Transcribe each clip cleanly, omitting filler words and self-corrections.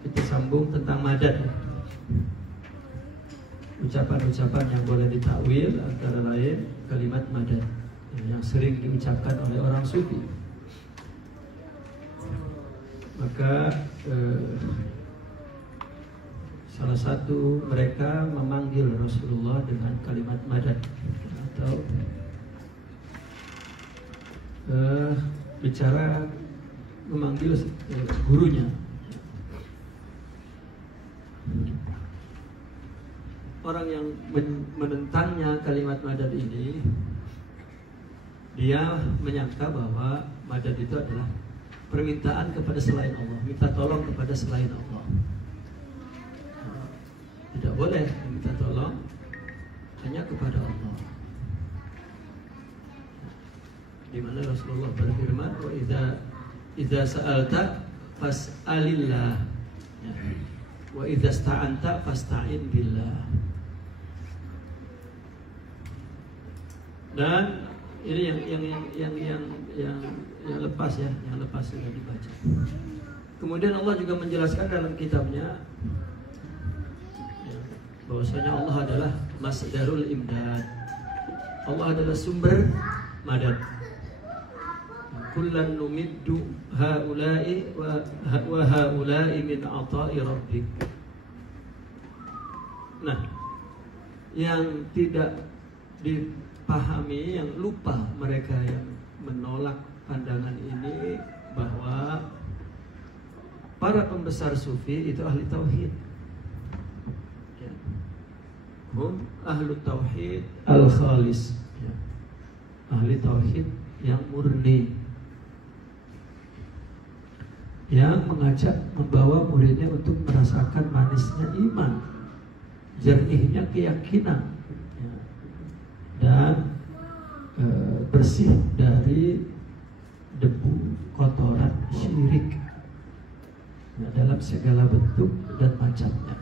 Kita sambung tentang madad. Ucapan-ucapan yang boleh ditakwil antara lain kalimat madad yang sering diucapkan oleh orang sufi. Maka salah satu mereka memanggil Rasulullah dengan kalimat madad atau bicara memanggil gurunya. Orang yang menentangnya kalimat madad ini, dia menyangka bahwa madad itu adalah permintaan kepada selain Allah, minta tolong kepada selain Allah. Tidak boleh minta tolong hanya kepada Allah. Di mana Rasulullah berfirman, wa idza sa'alta fas'alillah, wa idza sta'anta fasta'in billah. Dan ini yang lepas ya, yang lepas sudah dibaca. Kemudian Allah juga menjelaskan dalam kitabnya bahwasanya Allah adalah masdarul imdad. Allah adalah sumber madad. Kullan numiddu haula'i wa haula'i min ata'i rabbik. Nah, yang tidak dipahami, yang lupa mereka yang menolak pandangan ini, bahwa para pembesar sufi itu ahli tauhid. Hum ahlu tauhid al-khalis, ahli tauhid yang murni, yang mengajak, membawa muridnya untuk merasakan manisnya iman, jernihnya keyakinan, dan bersih dari debu kotoran syirik dalam segala bentuk dan macamnya.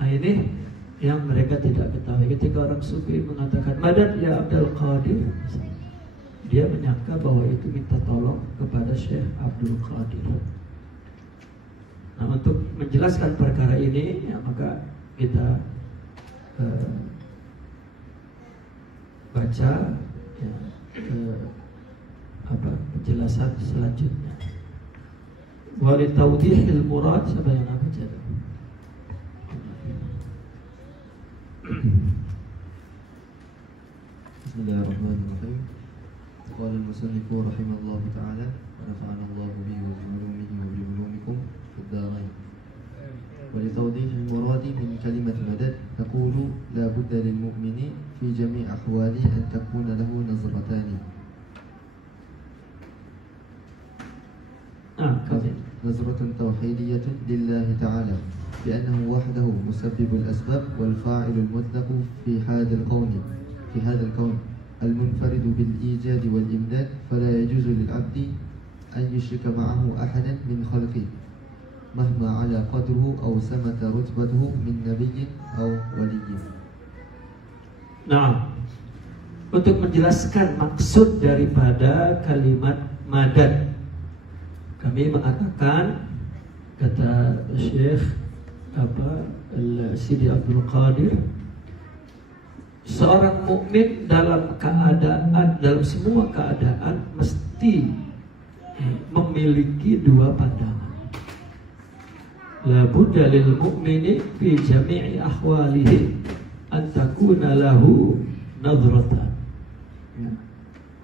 Nah, ini yang mereka tidak ketahui. Ketika orang sufi mengatakan madad ya Abdul Qadir, dia menyangka bahwa itu minta tolong kepada Syekh Abdul Qadir. Nah, untuk menjelaskan perkara ini, ya, maka kita baca ya, penjelasan selanjutnya. Wa li tawdihil murad, siapa yang baca? Bismillahirrahmanirrahim. Qala al-musannif rahimahullah ta'ala wa nafa'ana Allah bihi wa bi ulumihi wa bi ulumikum fid darain. Wa li tawdih al-murad min kalimat madad naqulu la budda lil mu'mini fi jami' ahwali an takuna lahu nazratani. نظرة توحيدية لله تعالى بأنه وحده مسبب الأسباب والفاعل المطلق في هذا الكون المنفرد بالإيجاد والإمداد، فلا يجوز للعبد أن يشرك معه أحدا من خلقه مهما على قدره أو سمت رتبته من نبي أو ولي. Nah, untuk menjelaskan maksud daripada kalimat madad, kami mengatakan, kata Syekh Sidi Abdul Qadir, seorang mukmin dalam semua keadaan mesti memiliki dua pandangan. La budda lil mu'mini fi jami'i ahwalihi an takuna lahu nazratan.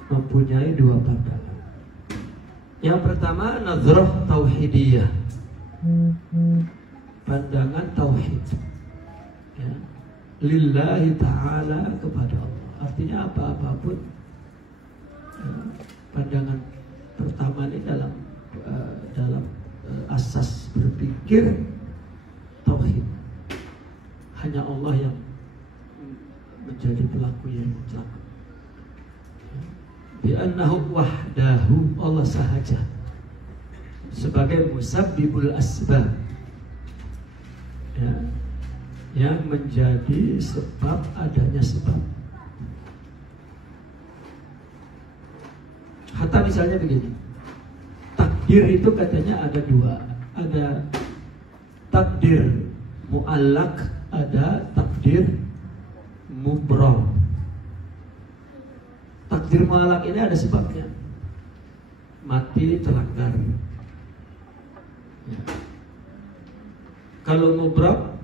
Mempunyai dua pandangan. Yang pertama, nazrah tauhidiyah, pandangan tauhid, ya, lillahi ta'ala, kepada Allah. Artinya apapun, pandangan pertama ini dalam asas berpikir tauhid, hanya Allah yang menjadi pelaku yang mutlak. Bi'annahu wahdahu, Allah sahaja sebagai musabbibul asbab, ya, yang menjadi sebab adanya sebab. Hatta misalnya begini, takdir itu katanya ada dua, ada takdir mu'allak, ada takdir mubrom. Takdir mu'allak ini ada sebabnya, mati terlanggar. Ya. Kalau mubrom,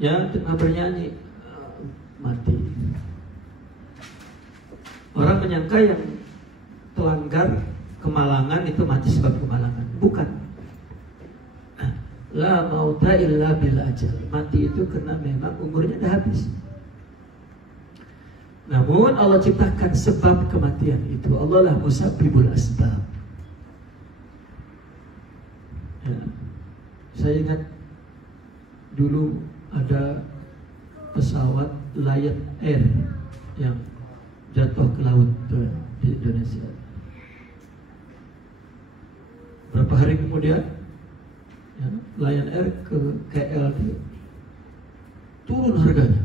ya tengah bernyanyi mati. Orang menyangka yang terlanggar kemalangan itu mati sebab kemalangan. Bukan. La mauta illa bil ajal. Mati itu karena memang umurnya dah habis. Namun Allah ciptakan sebab kematian itu. Allah lah musabbibul asbab. Ya. Saya ingat dulu ada pesawat Lion Air yang jatuh ke laut di Indonesia. Berapa hari kemudian, ya, Lion Air ke KL turun harganya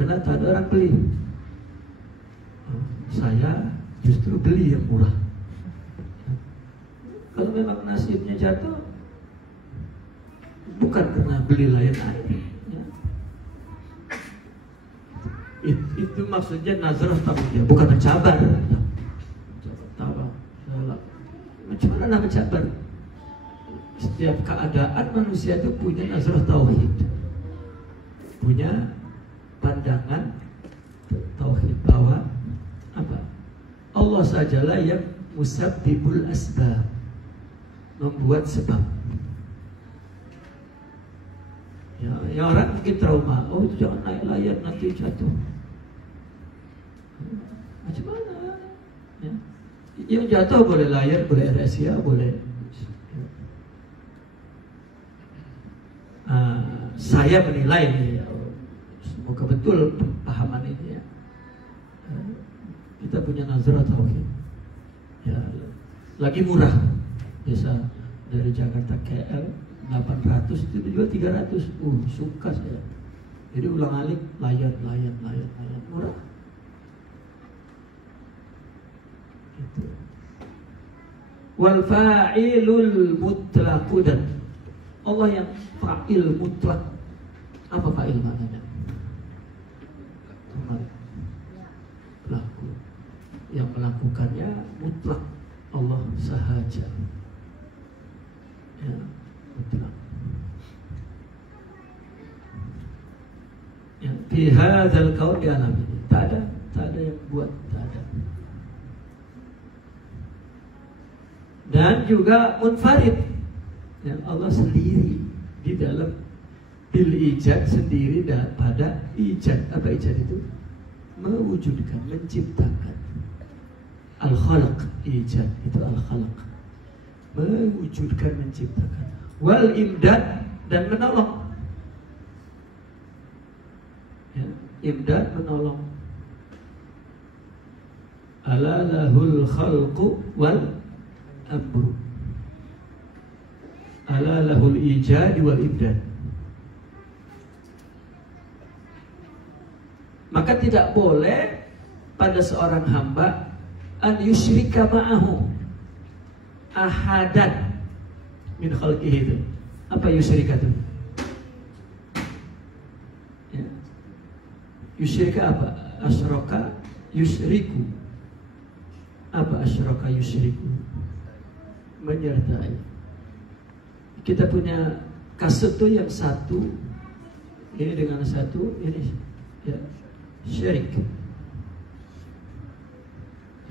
karena tak ada orang beli. Saya justru beli yang murah. Kalau memang nasibnya jatuh, bukan karena beli Lion Air. Ya. Itu maksudnya nazarah tawhid, bukan mencabar. Macam mana nama mencabar? Setiap keadaan manusia itu punya nazarah tauhid, punya pandangan tauhid bahwa apa? Allah sajalah yang musabbibul asbab, membuat sebab. Ya orang mungkin trauma, oh itu jangan naik layar nanti jatuh. Macam mana? Ya. Yang jatuh boleh layar, boleh AirAsia, boleh. Saya menilai, ya, semoga betul pemahaman ini ya. Kita punya nazarah tauhid. Ya, lagi murah. Biasa dari Jakarta KL 800 itu dijual 300. Suka saya. Jadi ulang alik layar murah. Gitu. Wal fa'ilul mutlaq, dan Allah yang fa'il mutlak. Apa fa'il maknanya? Pelaku. Yang melakukannya mutlak, Allah sahaja. Ya, mutlak. Yang fi hadzal qaul di alam ini tak ada yang buat, tak ada. Dan juga munfarid, yang Allah sendiri di dalam bil ijad, sendiri dan pada ijad. Apa ijad itu? Mewujudkan, menciptakan. Al-khalaq, ijad itu al-khalaq, mewujudkan, menciptakan. Wal imdad, dan menolong. Ya, imdad, menolong. Ala lahul khalqu wal amru, ala lahul ijad wal imdad. Maka tidak boleh pada seorang hamba an yusyrika ma'ahu ahadan min khalqihi. Itu apa yusyrika itu? Ya. Yusyrika apa? Asyraka yusyriku. Apa asyraka yusyriku? Menyertai. Kita punya kaset tuh yang satu ini dengan satu ini, ya, syirik.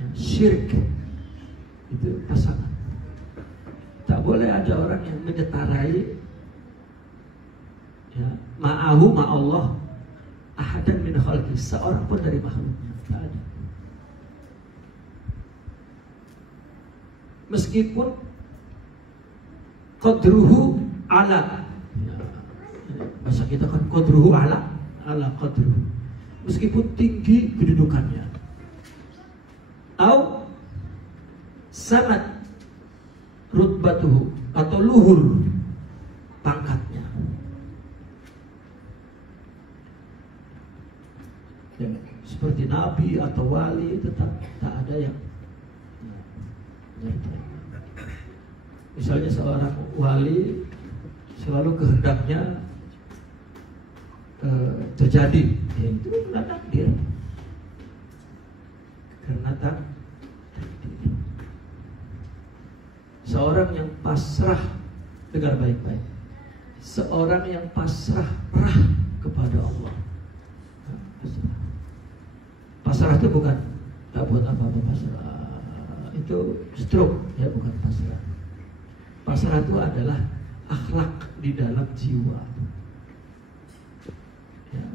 Ya, syirik itu pasangan. Tak boleh ada orang yang menyetarai, ya, ma'ahu ma'allah ahadan min khalqi, seorang pun dari makhluknya. Tak ada. Meskipun qadruhu ala, ya, bahasa kita kan qadruhu ala qadruhu, meskipun tinggi kedudukannya, au sangat rutbatuhu, atau luhur pangkatnya, ya, seperti nabi atau wali, tetap tak ada yang menyertai. Misalnya seorang wali selalu kehendaknya terjadi, ya itu karena takdir. Karena takdir. Seorang yang pasrah, dengar baik-baik, seorang yang pasrah kepada Allah. Pasrah itu bukan tak buat apa-apa, pasrah itu stroke, ya bukan pasrah. Pasrah itu adalah akhlak di dalam jiwa. Ya.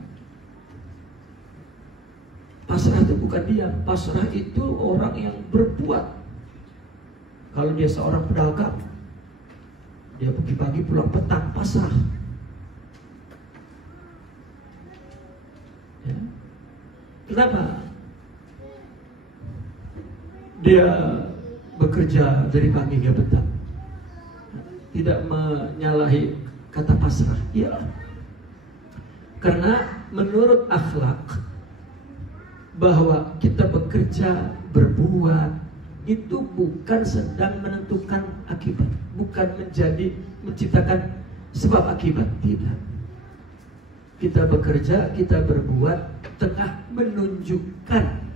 Pasrah itu bukan diam. Pasrah itu orang yang berbuat. Kalau dia seorang pedagang, dia pergi pagi pulang petang, pasrah. Ya. Kenapa? Dia bekerja dari pagi hingga petang, tidak menyalahi kata pasrah. Ya, karena menurut akhlak bahwa kita bekerja, berbuat itu bukan sedang menentukan akibat, bukan menciptakan sebab akibat, tidak. Kita bekerja, kita berbuat tengah menunjukkan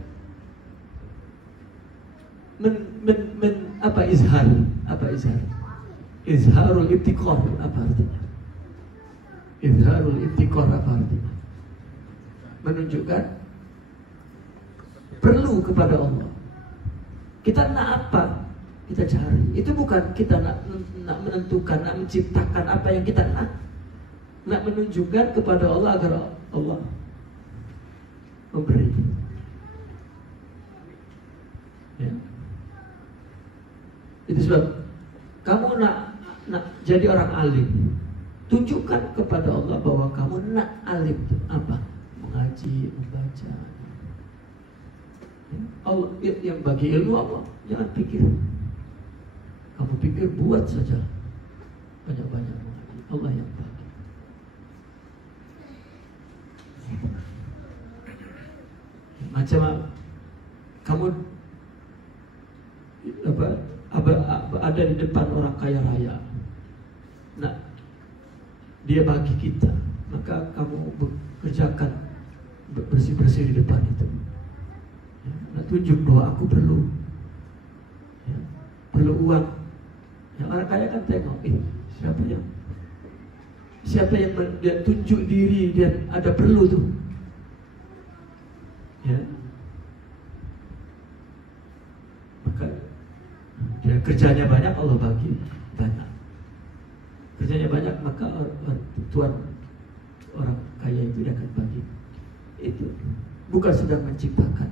izhar, izharul ibtiqar, apa artinya? Izharul ibtiqar apa artinya? Menunjukkan perlu kepada Allah. Kita nak apa? Kita cari. Itu bukan kita nak menentukan, nak menciptakan apa yang kita nak. Nak menunjukkan kepada Allah agar Allah memberi. Ya. Itu sebab kamu nak jadi orang alim, tunjukkan kepada Allah bahwa kamu nak alim itu apa? Mengaji, membaca. Allah yang bagi ilmu Allah, jangan pikir. Kamu pikir buat saja, banyak-banyak mengaji. Allah yang bagi. Macam kamu ada di depan orang kaya raya. Nah, dia bagi kita, maka kamu kerjakan bersih-bersih di depan itu. Nah, tunjuk bahwa aku perlu, ya, perlu uang. Ya, orang kaya kan tengok, siapa yang dia tunjuk diri, dia ada perlu tuh, ya. Maka dia kerjanya banyak, Allah bagi banyak. Kerjanya banyak, maka Tuhan orang kaya itu dia akan bagi. Itu bukan sedang menciptakan.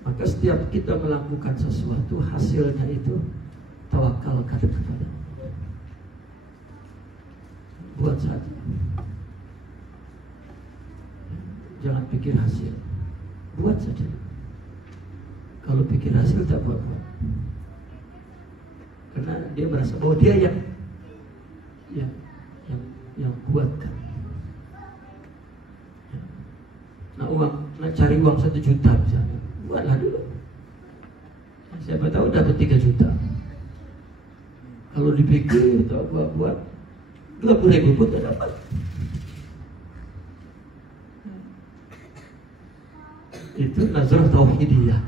Maka setiap kita melakukan sesuatu, hasilnya itu tawakalkan kepada Allah. Buat saja. Jangan pikir hasil. Buat saja. Kalau pikir hasil tak buat. Karena dia merasa bahwa dia yang buatkan. Nak cari uang 1 juta misalnya. Buatlah dulu. Siapa tahu dapat 3 juta. Kalau dipikir atau buat 20.000 pun tak dapat. Itu nazar tauhidiyah.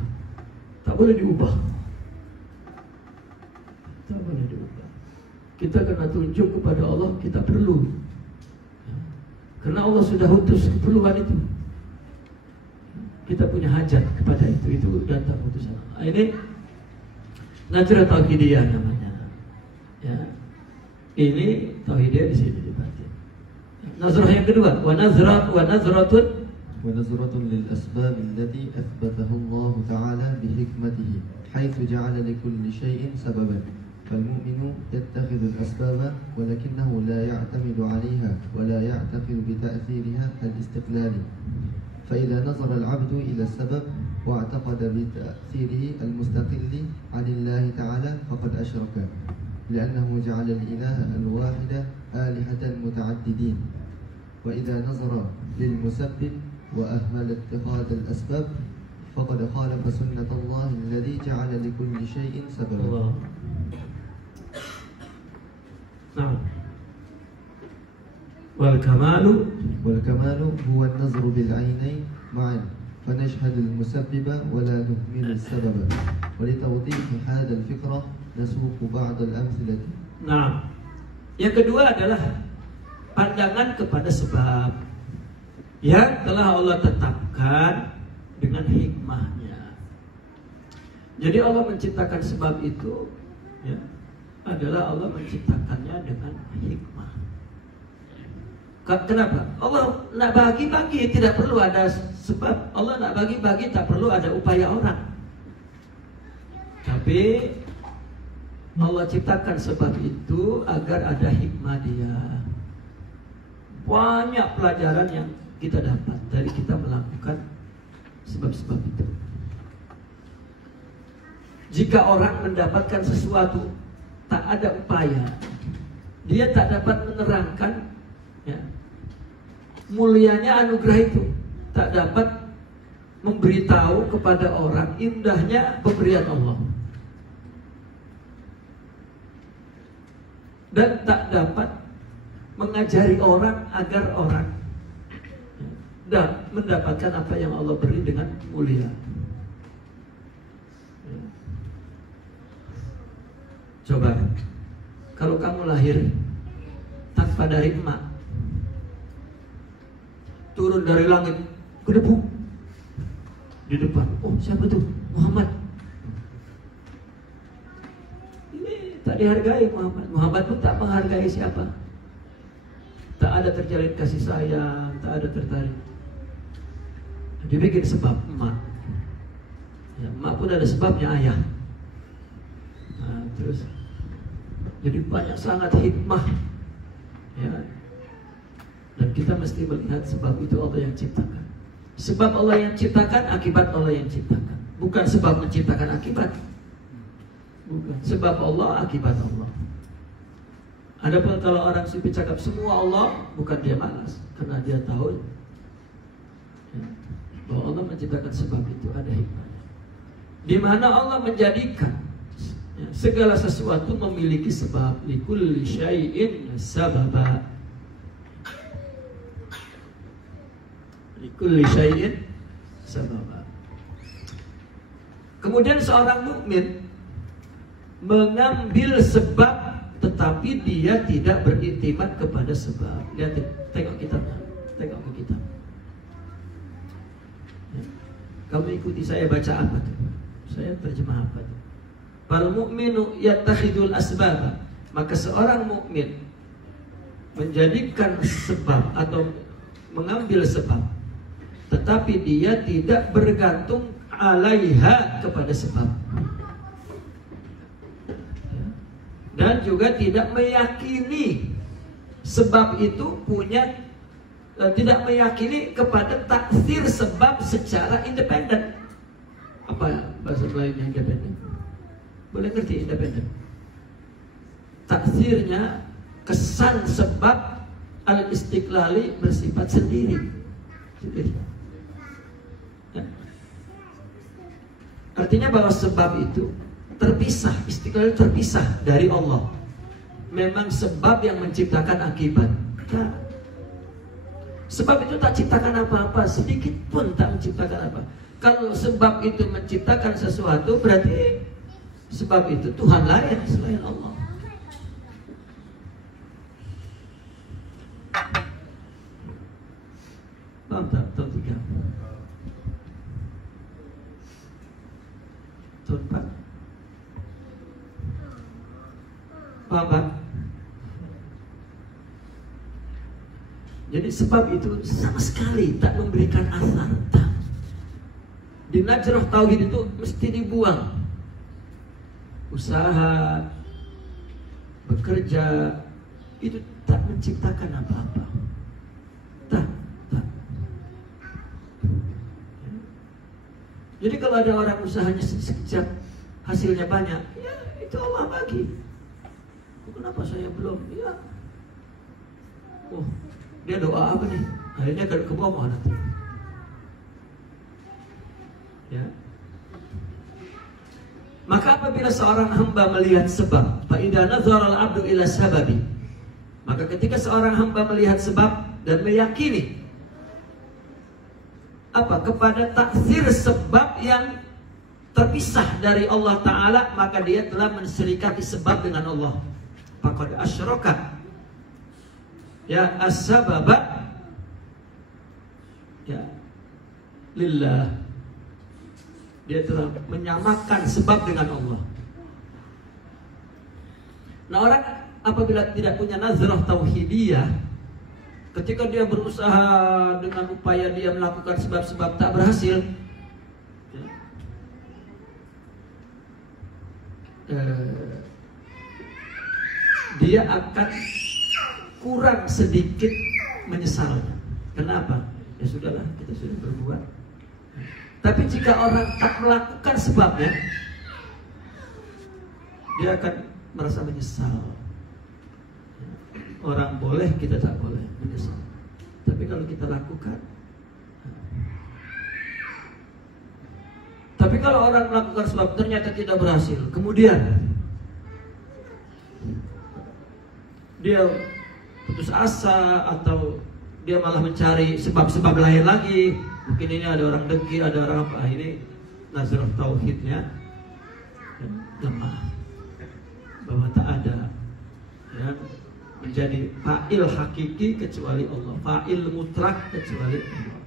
Tak boleh diubah. Tak boleh diubah. Kita kena tunjuk kepada Allah kita perlu. Karena Allah sudah utus keperluan itu. Kita punya hajat kepada itu datang utusan Allah. Ini nazar tauhidiyah namanya. Ya. Ini tauhidiyah di sini dibaca. Nazrah yang kedua, wa nazratun ونظرة للأسباب التي أثبتها الله تعالى بحكمته حيث جعل لكل شيء سببا فالمؤمن يتخذ الأسباب ولكنه لا يعتمد عليها ولا يعتقد بتأثيرها الاستقلال فإذا نظر العبد إلى السبب واعتقد بتأثيره المستقل عن الله تعالى فقد أشرك لأنه جعل الإله الواحد آلهة متعددين وإذا نظر للمسبب وأهمل اتخاذ الأسباب فقد خالف سنة الله الذي جعل لكل شيء سببا. Allah. Nah. والكمال هو النظر بالعينين معا فنشهد المسبب ولا نهمل السبب. ولتوضيح هذا الفكرة نسوق بعض الأمثلة. Nah, yang kedua adalah pandangan kepada sebab yang telah Allah tetapkan dengan hikmahnya. Jadi Allah menciptakan sebab itu, ya, adalah Allah menciptakannya dengan hikmah. Kenapa? Allah nak bagi-bagi tidak perlu ada sebab. Allah nak bagi-bagi tak perlu ada upaya orang. Tapi Allah ciptakan sebab itu agar ada hikmah dia. Banyak pelajaran yang kita dapat dari kita melakukan sebab-sebab itu. Jika orang mendapatkan sesuatu tak ada upaya, dia tak dapat menerangkan, ya, mulianya anugerah itu, tak dapat memberitahu kepada orang indahnya pemberian Allah, dan tak dapat mengajari orang agar orang dan mendapatkan apa yang Allah beri dengan mulia. Coba, kalau kamu lahir tanpa dari emak, turun dari langit ke debu di depan, oh siapa tuh? Muhammad. Ini tak dihargai Muhammad. Muhammad pun tak menghargai siapa. Tak ada terjalin kasih sayang, tak ada tertarik. Dibikin sebab emak. Ya, emak pun ada sebabnya ayah. Nah, terus jadi banyak sangat hikmah, ya. Dan kita mesti melihat sebab itu Allah yang ciptakan. Sebab Allah yang ciptakan, akibat Allah yang ciptakan. Bukan sebab menciptakan akibat. Bukan. Sebab Allah, akibat Allah. Adapun kalau orang sufi cakap semua Allah, bukan dia malas, karena dia tahu, ya, bahwa Allah menciptakan sebab itu ada hikmahnya. Di mana Allah menjadikan, ya, segala sesuatu memiliki sebab. Likulli syai'in sababa. Likulli syai'in sababa. Kemudian seorang mukmin mengambil sebab, tetapi dia tidak beriktimat kepada sebab. Lihat, tengok kitabnya, tengok ke kitab. Ya. Kamu ikuti saya baca apa tuh? Saya terjemah apa tuh? Fal mu'minu yattakhidul asbaba. Maka seorang mukmin menjadikan sebab atau mengambil sebab, tetapi dia tidak bergantung alaiha kepada sebab. Dan juga tidak meyakini sebab itu punya, tidak meyakini kepada taksir sebab secara independen. Apa bahasa lainnya independen? Boleh ngerti independen? Taksirnya kesan sebab al-istiqlali bersifat sendiri. Ya. Artinya bahwa sebab itu terpisah, istiqlal terpisah dari Allah. Memang sebab yang menciptakan akibat. Nah, sebab itu tak ciptakan apa-apa, sedikit pun tak menciptakan apa. Kalau sebab itu menciptakan sesuatu, berarti sebab itu Tuhan lain selain Allah. Paham tak? Tahun 3, tahun 4. Paham? Jadi sebab itu sama sekali tak memberikan asar. Di Najrah Tauhid itu mesti dibuang. Usaha, bekerja, itu tak menciptakan apa-apa. Tak. Jadi kalau ada orang usahanya sekejap, hasilnya banyak, ya itu Allah bagi. Kenapa saya belum? Ya. Oh, dia doa apa nih? Akhirnya ke bawah nanti. Ya. Maka apabila seorang hamba melihat sebab, fa idza nazara al-'abdu ila sababi, maka ketika seorang hamba melihat sebab dan meyakini kepada taksir sebab yang terpisah dari Allah Ta'ala, maka dia telah menserikati sebab dengan Allah. Faqad asyraka ya as-sababa ya lillah, dia telah menyamakan sebab dengan Allah. Nah, orang apabila tidak punya nazrah tauhidiyah, ketika dia berusaha dengan upaya dia melakukan sebab-sebab tak berhasil, dia akan kurang sedikit menyesalnya. Kenapa? Ya sudahlah, kita sudah berbuat. Tapi jika orang tak melakukan sebabnya, dia akan merasa menyesal. Orang boleh, kita tak boleh menyesal. Tapi kalau kita lakukan, tapi kalau orang melakukan sebab ternyata tidak berhasil, kemudian dia putus asa atau dia malah mencari sebab-sebab lain lagi. Mungkin ini ada orang dengki, ada orang apa, ini nazarah tauhidnya lemah, bahwa tak ada yang menjadi fa'il hakiki kecuali Allah, fa'il mutlak kecuali Allah.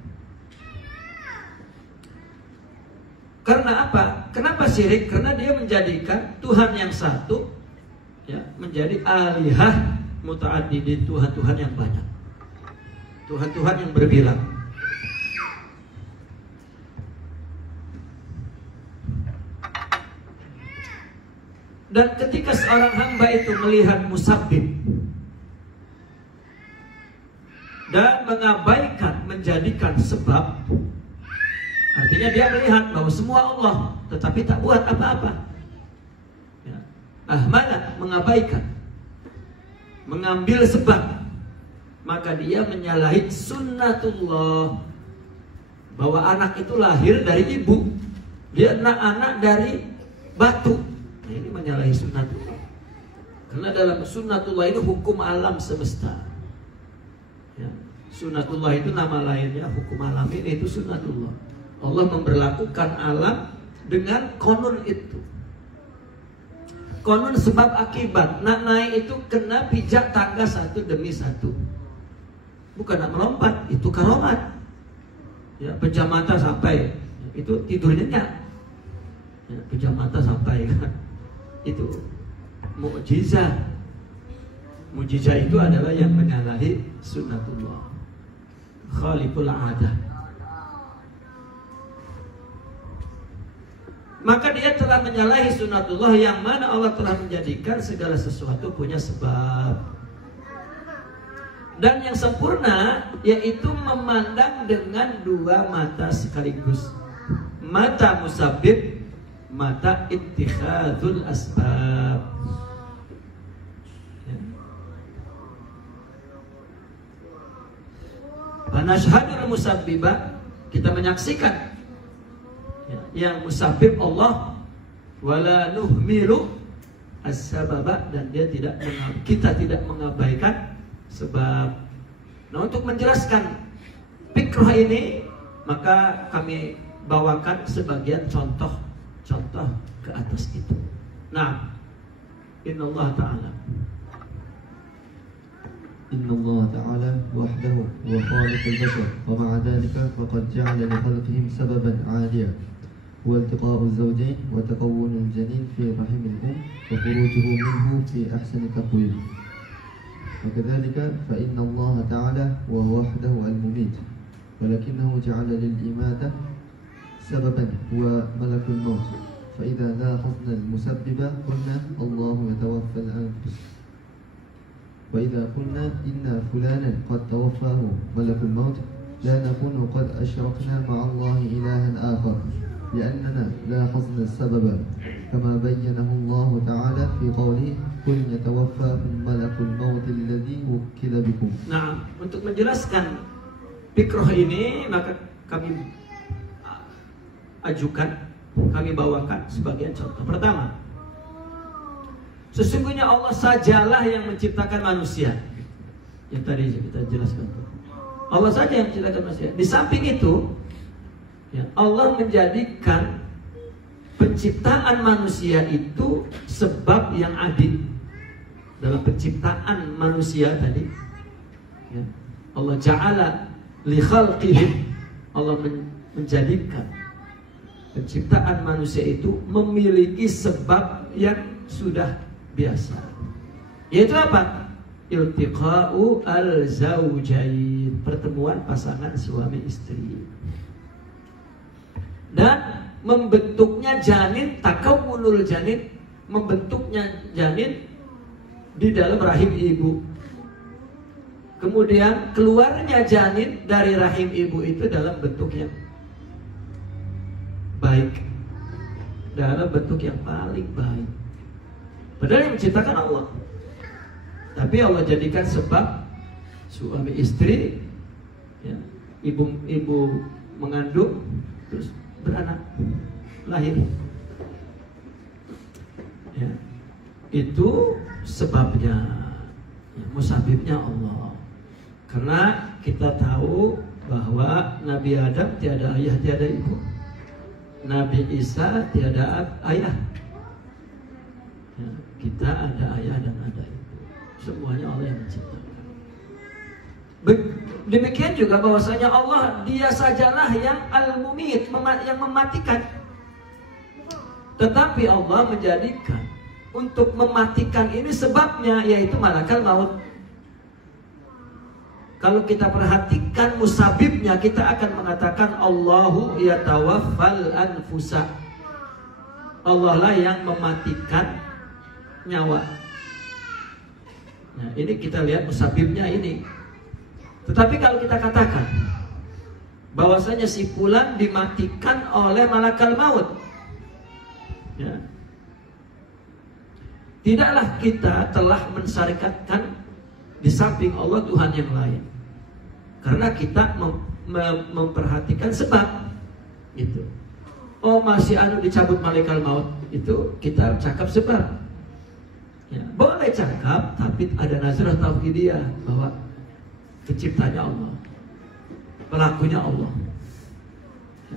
Karena apa? Kenapa syirik? Karena dia menjadikan Tuhan yang satu ya menjadi alihah muta'addidin, Tuhan-Tuhan yang banyak, Tuhan-Tuhan yang berbilang. Dan ketika seorang hamba itu melihat musabbib dan mengabaikan menjadikan sebab, artinya dia melihat bahwa semua Allah tetapi tak buat apa-apa, ya. Ahmala, mengabaikan, mengambil sebab, maka dia menyalahi sunnatullah, bahwa anak itu lahir dari ibu, dia anak dari batu. Nah, ini menyalahi sunnatullah. Karena dalam sunnatullah itu hukum alam semesta. Ya. Sunnatullah itu nama lainnya hukum alam, ini itu sunnatullah. Allah memberlakukan alam dengan konun itu. Konun sebab akibat. Nak naik itu kena pijak tangga satu demi satu. Bukan nak melompat, itu karomat. Ya, pejam mata sampai, itu tidur nyenyak. Ya, pejam mata sampai kan. Itu mukjizat. Mukjizat itu adalah yang menyalahi sunnatullah, khaliful adah. Maka dia telah menyalahi sunnatullah, yang mana Allah telah menjadikan segala sesuatu punya sebab. Dan yang sempurna yaitu memandang dengan dua mata sekaligus, mata musabbib, mata ittikhadzul asbab. Panashhadul musabbibah, kita menyaksikan yang musabbib Allah, wala nuhmilu as-sababa, dan kita tidak mengabaikan sebab. Nah, untuk menjelaskan fikrah ini, maka kami bawakan sebagian contoh ke atas itu. Nah, innallaha ta'ala, innallaha ta'ala wahdahu wa khaliqul bashar, wa ma'a dhalika faqad ja'ala li khalqihim sababan 'aliya wa iltiqa'u az-zawjayn wa takawwunu al-janin fi rahim al-um wa khurujuhu minhu fi ahsani taqwim. Wa kadzalika fa innallaha ta'ala wa wahdahu al-mumit, walakinahu ja'ala lil-imatah sababan huwa malakul maut. فإذا لاحظنا المسبب قلنا الله يتوفى الأنفس، وإذا قلنا إن فلانا قد توفاه ملك الموت لا نكون قد أشركنا مع الله إلها آخر، لأننا لاحظنا السبب كما بينه الله تعالى في قوله قل يتوفاكم ملك الموت الذي وكل بكم. Nah, untuk menjelaskan fikrah ini, maka kami ajukan, kami bawakan sebagian contoh. Pertama, sesungguhnya Allah sajalah yang menciptakan manusia. Yang tadi kita jelaskan, Allah saja yang menciptakan manusia. Di samping itu, ya, Allah menjadikan penciptaan manusia itu sebab yang adil. Dalam penciptaan manusia tadi, ya, Allah ja'ala li khalqihi, Allah menjadikan penciptaan manusia itu memiliki sebab yang sudah biasa. Yaitu apa? Iltiqa'u al-zawjain, pertemuan pasangan suami istri. Dan membentuknya janin, takawunul janin, membentuknya janin di dalam rahim ibu. Kemudian keluarnya janin dari rahim ibu itu dalam bentuk yang baik, dalam bentuk yang paling baik. Padahal yang menciptakan Allah, tapi Allah jadikan sebab suami istri, ya, ibu mengandung terus beranak, lahir, ya, itu sebabnya, ya, musabibnya Allah. Karena kita tahu bahwa Nabi Adam tiada ayah tiada ibu, Nabi Isa tiada ayah, ya, kita ada ayah dan ada ibu, semuanya Allah yang menciptakan. Demikian juga bahwasanya Allah, Dia sajalah yang al-mumit, yang mematikan. Tetapi Allah menjadikan untuk mematikan ini sebabnya, yaitu malakal maut. Kalau kita perhatikan musabibnya, kita akan mengatakan Allahu yatawaffal anfusa, Allah lah yang mematikan nyawa. Nah, ini kita lihat musabibnya ini. Tetapi kalau kita katakan bahwasanya si fulan dimatikan oleh malakal maut, ya, tidaklah kita telah mensyarikatkan di samping Allah Tuhan yang lain, karena kita memperhatikan sebab itu. Oh, masih dicabut malakal maut, itu kita cakap sebab, ya, boleh cakap, tapi ada nazarah tauhidiyah bahwa penciptanya Allah, pelakunya Allah.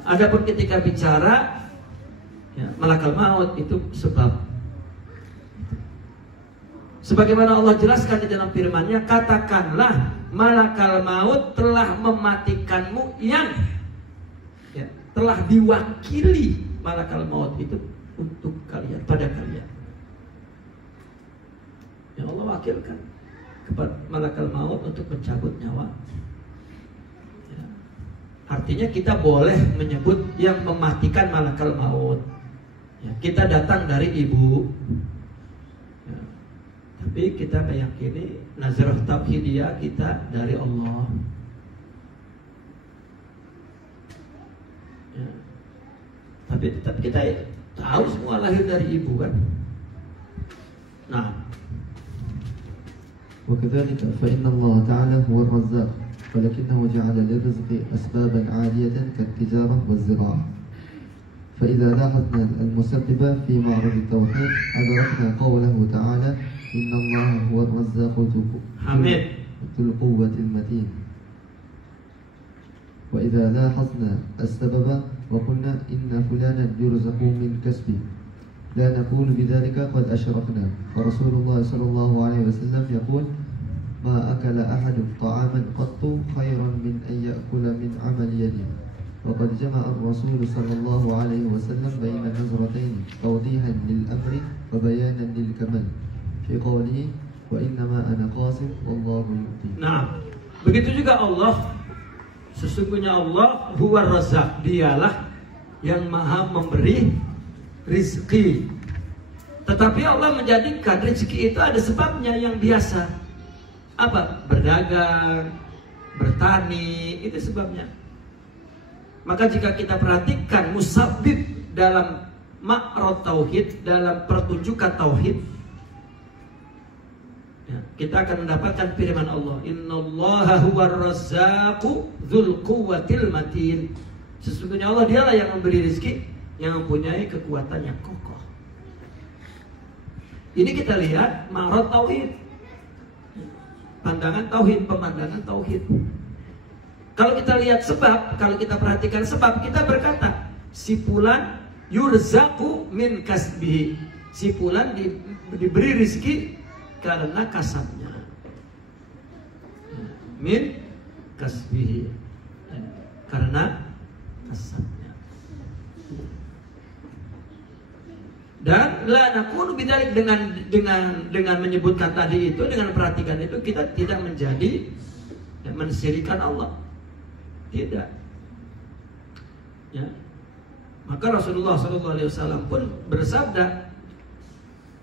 Adapun ketika bicara, ya, malakal maut itu sebab. Sebagaimana Allah jelaskan di dalam firman-Nya, katakanlah malakal maut telah mematikanmu yang, ya, telah diwakili malakal maut itu untuk kalian, pada kalian. Ya, Allah wakilkan kepada malakal maut untuk mencabut nyawa, ya. Artinya kita boleh menyebut yang mematikan malakal maut, ya, kita datang dari ibu, ya. Tapi kita meyakini nazarah tauhidiyah kita dari Allah, ya. Tapi tetap kita tahu semua lahir dari ibu, kan. Nah, وكذلك فإن الله تعالى هو الرزاق، ولكنه جعل للرزق أسبابا عالية كالتجارة والزراعة. فإذا لاحظنا المسبب في معرض التوحيد أدركنا قوله تعالى إن الله هو الرزاق ذو القوة المتين. وإذا لاحظنا السبب وقلنا إن فلانا يرزق من كسبه لا نقول بذلك قد أشركنا، ورسول الله صلى الله عليه وسلم يقول ما أكل أحد طعاما قط خيرا من أن يأكل من عمل يده. وقد جمع الرسول صلى الله عليه وسلم بين النظرتين توضيحا للأمر وبيانا للكمال في قوله وإنما أنا قاسم والله يؤتي. Nah, begitu juga Allah, sesungguhnya Allah huwa razzaq, dialah yang maha memberi rizki. Tetapi Allah menjadikan rizki itu ada sebabnya yang biasa. Apa? Berdagang, bertani, itu sebabnya. Maka jika kita perhatikan musabib dalam makrot tauhid, dalam pertunjukan tauhid, ya, kita akan mendapatkan firman Allah, innallaha huwar razzaqu dzul quwwatil matin. Sesungguhnya Allah dialah yang memberi rezeki, yang mempunyai kekuatan yang kokoh. Ini kita lihat ma'rad tauhid, pandangan tauhid, pemandangan tauhid. Kalau kita lihat sebab, kalau kita perhatikan sebab, kita berkata si fulan yurzaku min kasbihi, si fulan diberi rezeki karena kasabnya, min kasbihi, karena kasabnya. Dan la nakunu bidzalik, dengan menyebutkan tadi itu, dengan perhatikan itu, kita tidak menjadi mensyirikan Allah. Tidak. Ya. Maka Rasulullah SAW pun bersabda,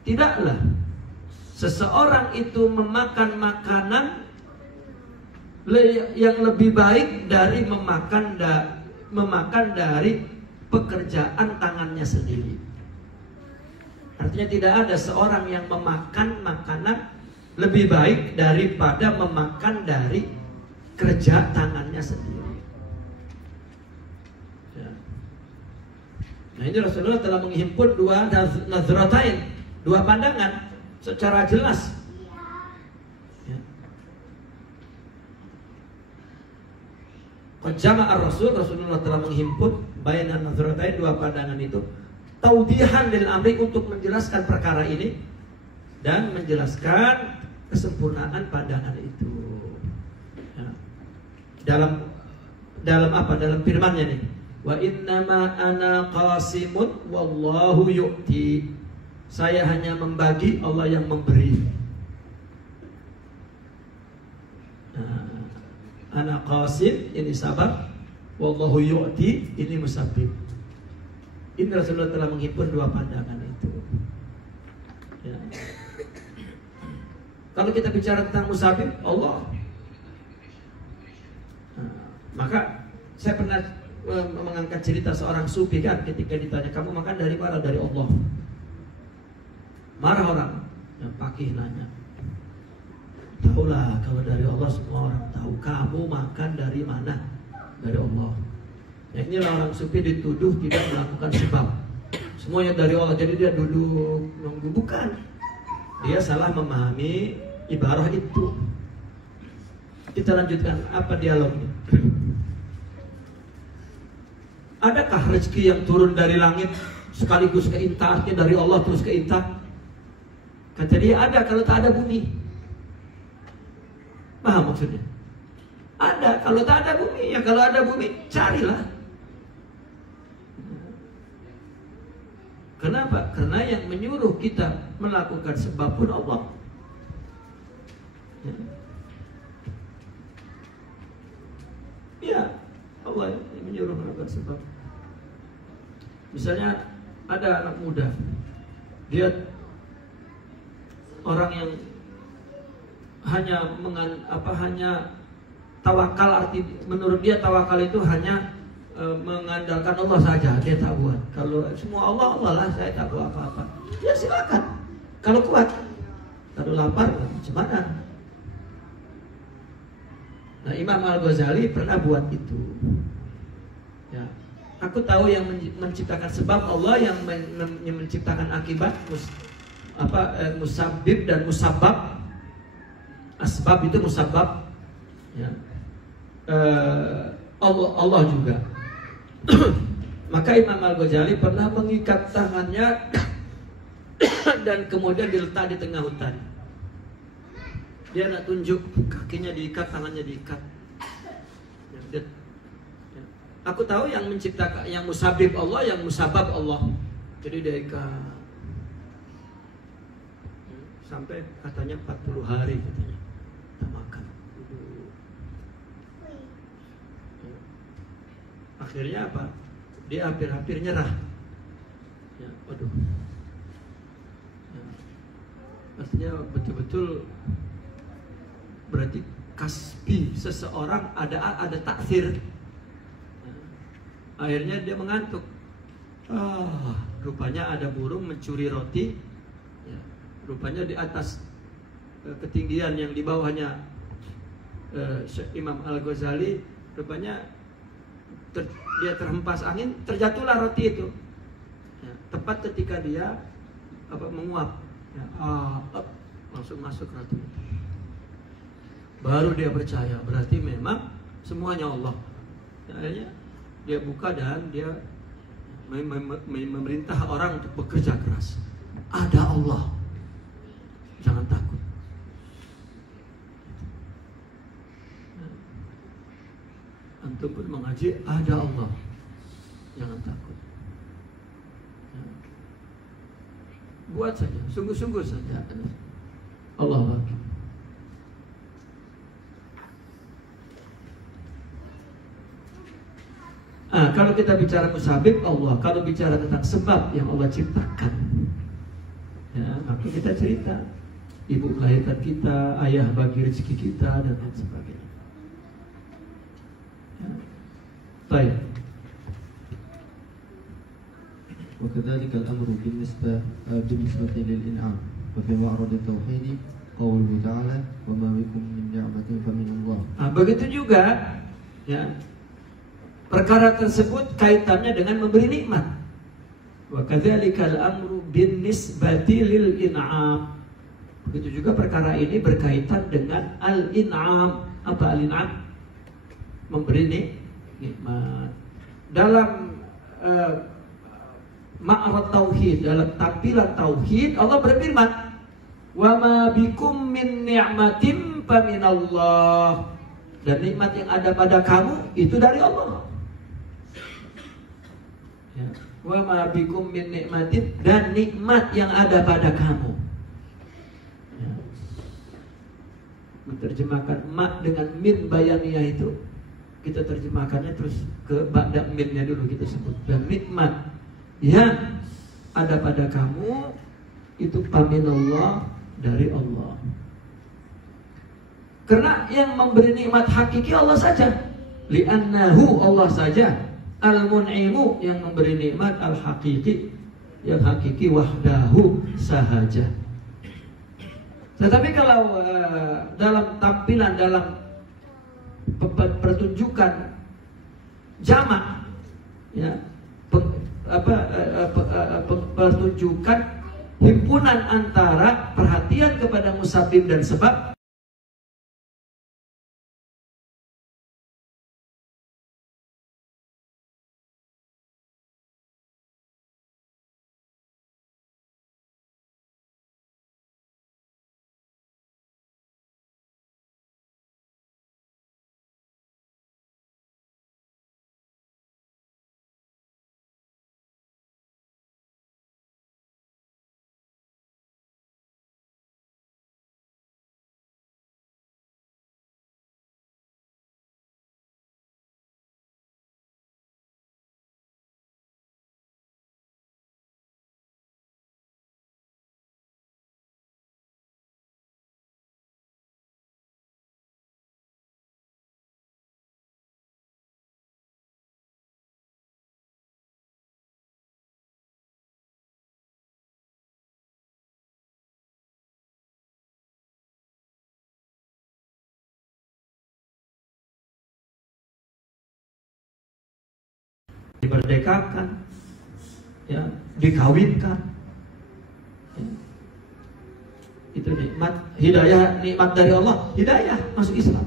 tidaklah seseorang itu memakan makanan yang lebih baik dari memakan dari pekerjaan tangannya sendiri. Artinya tidak ada seorang yang memakan makanan lebih baik daripada memakan dari kerja tangannya sendiri. Ya. Nah, ini Rasulullah telah menghimpun dua nazratain, dua pandangan secara jelas. Ya. Rasulullah telah menghimpun bainan nazratain, dua pandangan itu, taudihan lil amri, untuk menjelaskan perkara ini dan menjelaskan kesempurnaan pandangan itu. Ya. Dalam apa? Dalam firman-Nya nih. Wa innama ana qasimun wallahu yu'ti. Saya hanya membagi, Allah yang memberi. Nah, ana qasim ini sabab, wallahu yu'ti ini musabbib. Ini Rasulullah telah menghimpun dua pandangan itu. Ya. Kalau kita bicara tentang musabbib, Allah. Nah, maka saya pernah mengangkat cerita seorang sufi kan, ketika ditanya, kamu makan dari mana? Dari Allah. Marah orang. Yang Pakih nanya, tahulah kalau dari Allah semua orang tahu. Kamu makan dari mana? Dari Allah. Ya, inilah orang sufi dituduh tidak melakukan sebab. Semuanya dari Allah, jadi dia duduk nunggu. Bukan. Dia salah memahami ibarah itu. Kita lanjutkan, apa dialognya? Adakah rezeki yang turun dari langit sekaligus ke intan, dari Allah terus ke intan? Kata dia, ada kalau tak ada bumi. Paham maksudnya? Ada kalau tak ada bumi. Ya kalau ada bumi, carilah. Kenapa? Karena yang menyuruh kita melakukan sebab pun Allah. Ya, Allah yang menyuruh melakukan sebab. Misalnya ada anak muda, dia orang yang hanya tawakal, arti menurut dia tawakal itu hanya mengandalkan Allah saja, dia tak buat. Kalau semua Allah lah, saya tak buat apa-apa. Ya silakan. Kalau kuat, kalau lapar, macam mana? Nah, Imam Al-Ghazali pernah buat itu. Ya, aku tahu yang menciptakan sebab Allah, yang menciptakan akibat, musabbib dan musabbab. Asbab itu musabbab. Ya. Allah juga. Maka Imam Al-Ghazali pernah mengikat tangannya dan kemudian diletak di tengah hutan. Dia nak tunjuk, kakinya diikat, tangannya diikat. Aku tahu yang menciptakan, yang musabib Allah, yang musabab Allah. Jadi dia ikat sampai katanya 40 hari katanya. Tak makan. Akhirnya apa? Dia hampir-hampir nyerah. Ya, waduh. Ya. Artinya betul-betul berarti kasbi seseorang ada taksir. Ya. Akhirnya dia mengantuk. Rupanya ada burung mencuri roti. Ya. Rupanya di atas ketinggian yang di bawahnya Imam Al-Ghazali, rupanya dia terhempas angin, terjatuhlah roti itu. Ya, tepat ketika dia menguap, ya, langsung masuk roti itu. Baru dia percaya, berarti memang semuanya Allah. Ya, akhirnya dia buka dan dia memerintah orang untuk bekerja keras. Ada Allah, jangan takut. Antum pun mengaji, ada Allah, jangan takut. Buat saja, sungguh-sungguh saja. Allah Akbar. Kalau kita bicara musabib Allah, kalau bicara tentang sebab yang Allah ciptakan, ya, maka kita cerita ibu melahirkan kita, ayah bagi rezeki kita, dan lain sebagainya. Ya. Baik. وكذلك الأمر بالنسبة للإنعام وفي معرض التوحيد قوله تعالى وما بكم من نعمة فمن الله. Begitu juga, ya, perkara tersebut kaitannya dengan memberi nikmat. Wa kadzalikal amru binnisbati lil in'am. Begitu juga perkara ini berkaitan dengan al-in'am. Apa al-in'am? Memberi nikmat. Dalam ma'rad tauhid, dalam tampilan tauhid, Allah berfirman, "Wa ma bikum min ni'matin fa minallah." Dan nikmat yang ada pada kamu itu dari Allah. Ya. Wa ma bikum min nikmatin, dan nikmat yang ada pada kamu. Ya. Menerjemahkan mak dengan min bayaniyah itu, kita terjemahkannya terus ke ba'da minnya dulu kita sebut. Dan nikmat yang ada pada kamu itu paminallah, dari Allah. Karena yang memberi nikmat hakiki Allah saja. Li'annahu, Allah saja. Al-mun'imu, yang memberi nikmat al-hakiki, yang hakiki, wahdahu, sahaja. Tetapi kalau dalam tampilan, dalam pertunjukan jamak, ya, pertunjukan himpunan antara perhatian kepada musabib dan sebab, dimerdekakan, ya, dikawinkan, ya. Itu nikmat hidayah, nikmat dari Allah, hidayah masuk Islam.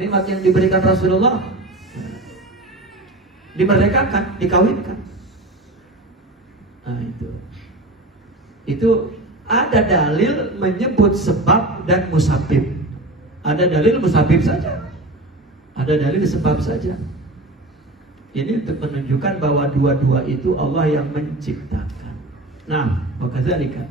Nikmat yang diberikan Rasulullah, ya, dimerdekakan, dikawinkan. Nah, itu ada dalil menyebut sebab dan musabib. Ada dalil musabib saja, ada dalil sebab saja. Ini untuk menunjukkan bahwa dua-dua itu Allah yang menciptakan. Nah, wakadzalika.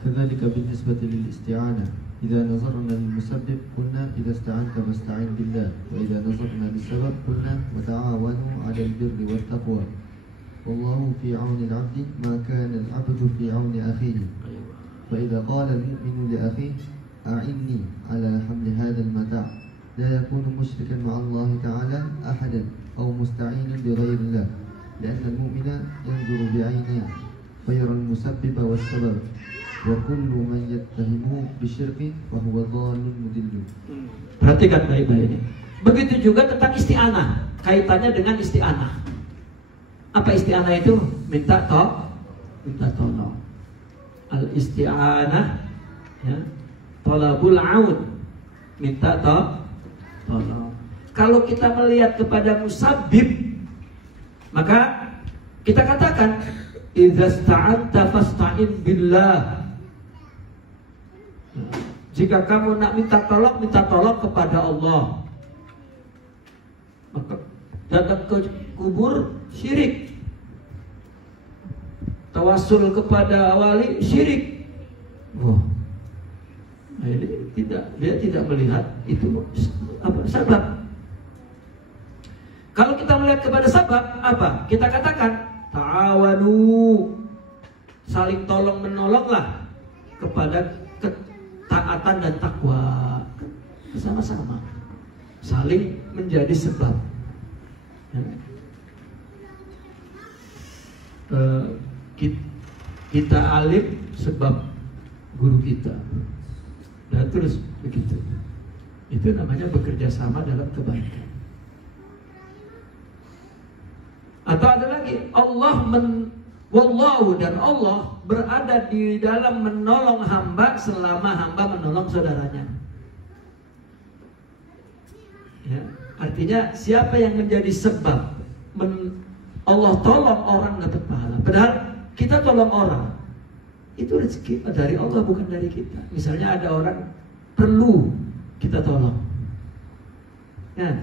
Kadzalika بالنسبة للاستعانة. إذا نظرنا للمسبب قلنا إذا استعنت فاستعن بالله، وإذا نظرنا للسبب قلنا وتعاونوا على البر والتقوى. والله في عون العبد ما كان العبد في عون أخيه. فإذا قال المؤمن لأخيه أعني على حمل هذا المتاع لا يكون مشركا مع الله تعالى أحدا أو مستعينا بغير الله، لأن المؤمن ينظر بعينيه فيرى المسبب والسبب، وكل من يتهمه بالشرك فهو ضال مضل. Perhatikan baik-baik ini. Begitu juga tentang isti'anah, kaitannya dengan isti'anah. Apa isti'anah itu? Minta tolong. Al-isti'anah, ya, thalabul aun, minta tolong. Kalau kita melihat kepada musabbib, maka kita katakan idza sta'anta fasta'in billah. Jika kamu nak minta tolong kepada Allah. Maka datang ke kubur syirik. Tawassul kepada wali syirik. Wah. Nah, ini dia tidak melihat itu apa sebab. Kalau kita melihat kepada sebab apa? Kita katakan ta'awanu, saling tolong menolonglah kepada ketaatan dan takwa bersama-sama, saling menjadi sebab. Kita alim sebab guru kita, dan terus begitu. Itu namanya bekerja sama dalam kebaikan. Atau ada lagi, wallahu, dan Allah berada di dalam menolong hamba selama hamba menolong saudaranya. Ya, artinya siapa yang menjadi sebab Allah tolong orang dapat pahala. Padahal kita tolong orang, itu rezeki dari Allah, bukan dari kita. Misalnya ada orang perlu kita tolong. Ya,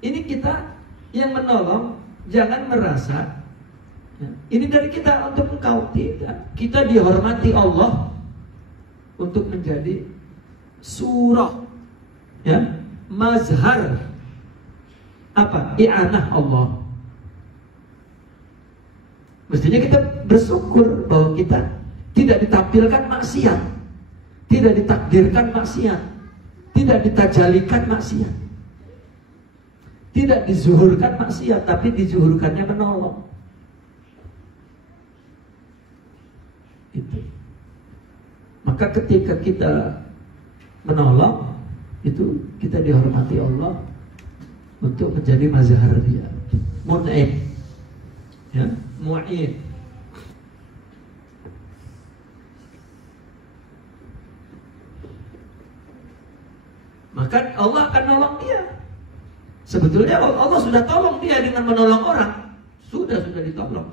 ini kita yang menolong. Jangan merasa ya, ini dari kita untuk engkau. Tidak. Kita dihormati Allah untuk menjadi surah, ya, mazhar apa? I'anah Allah. Mestinya kita bersyukur bahwa kita tidak ditampilkan maksiat, tidak ditakdirkan maksiat, tidak ditajalikan maksiat, tidak dizuhurkan maksiat, tapi dizuhurkannya menolong. Itu. Maka ketika kita menolong, itu kita dihormati Allah untuk menjadi mazhar dia. Mun'ib, ya, mu'id. Maka Allah akan nolong dia. Sebetulnya Allah sudah tolong dia dengan menolong orang. Sudah ditolong.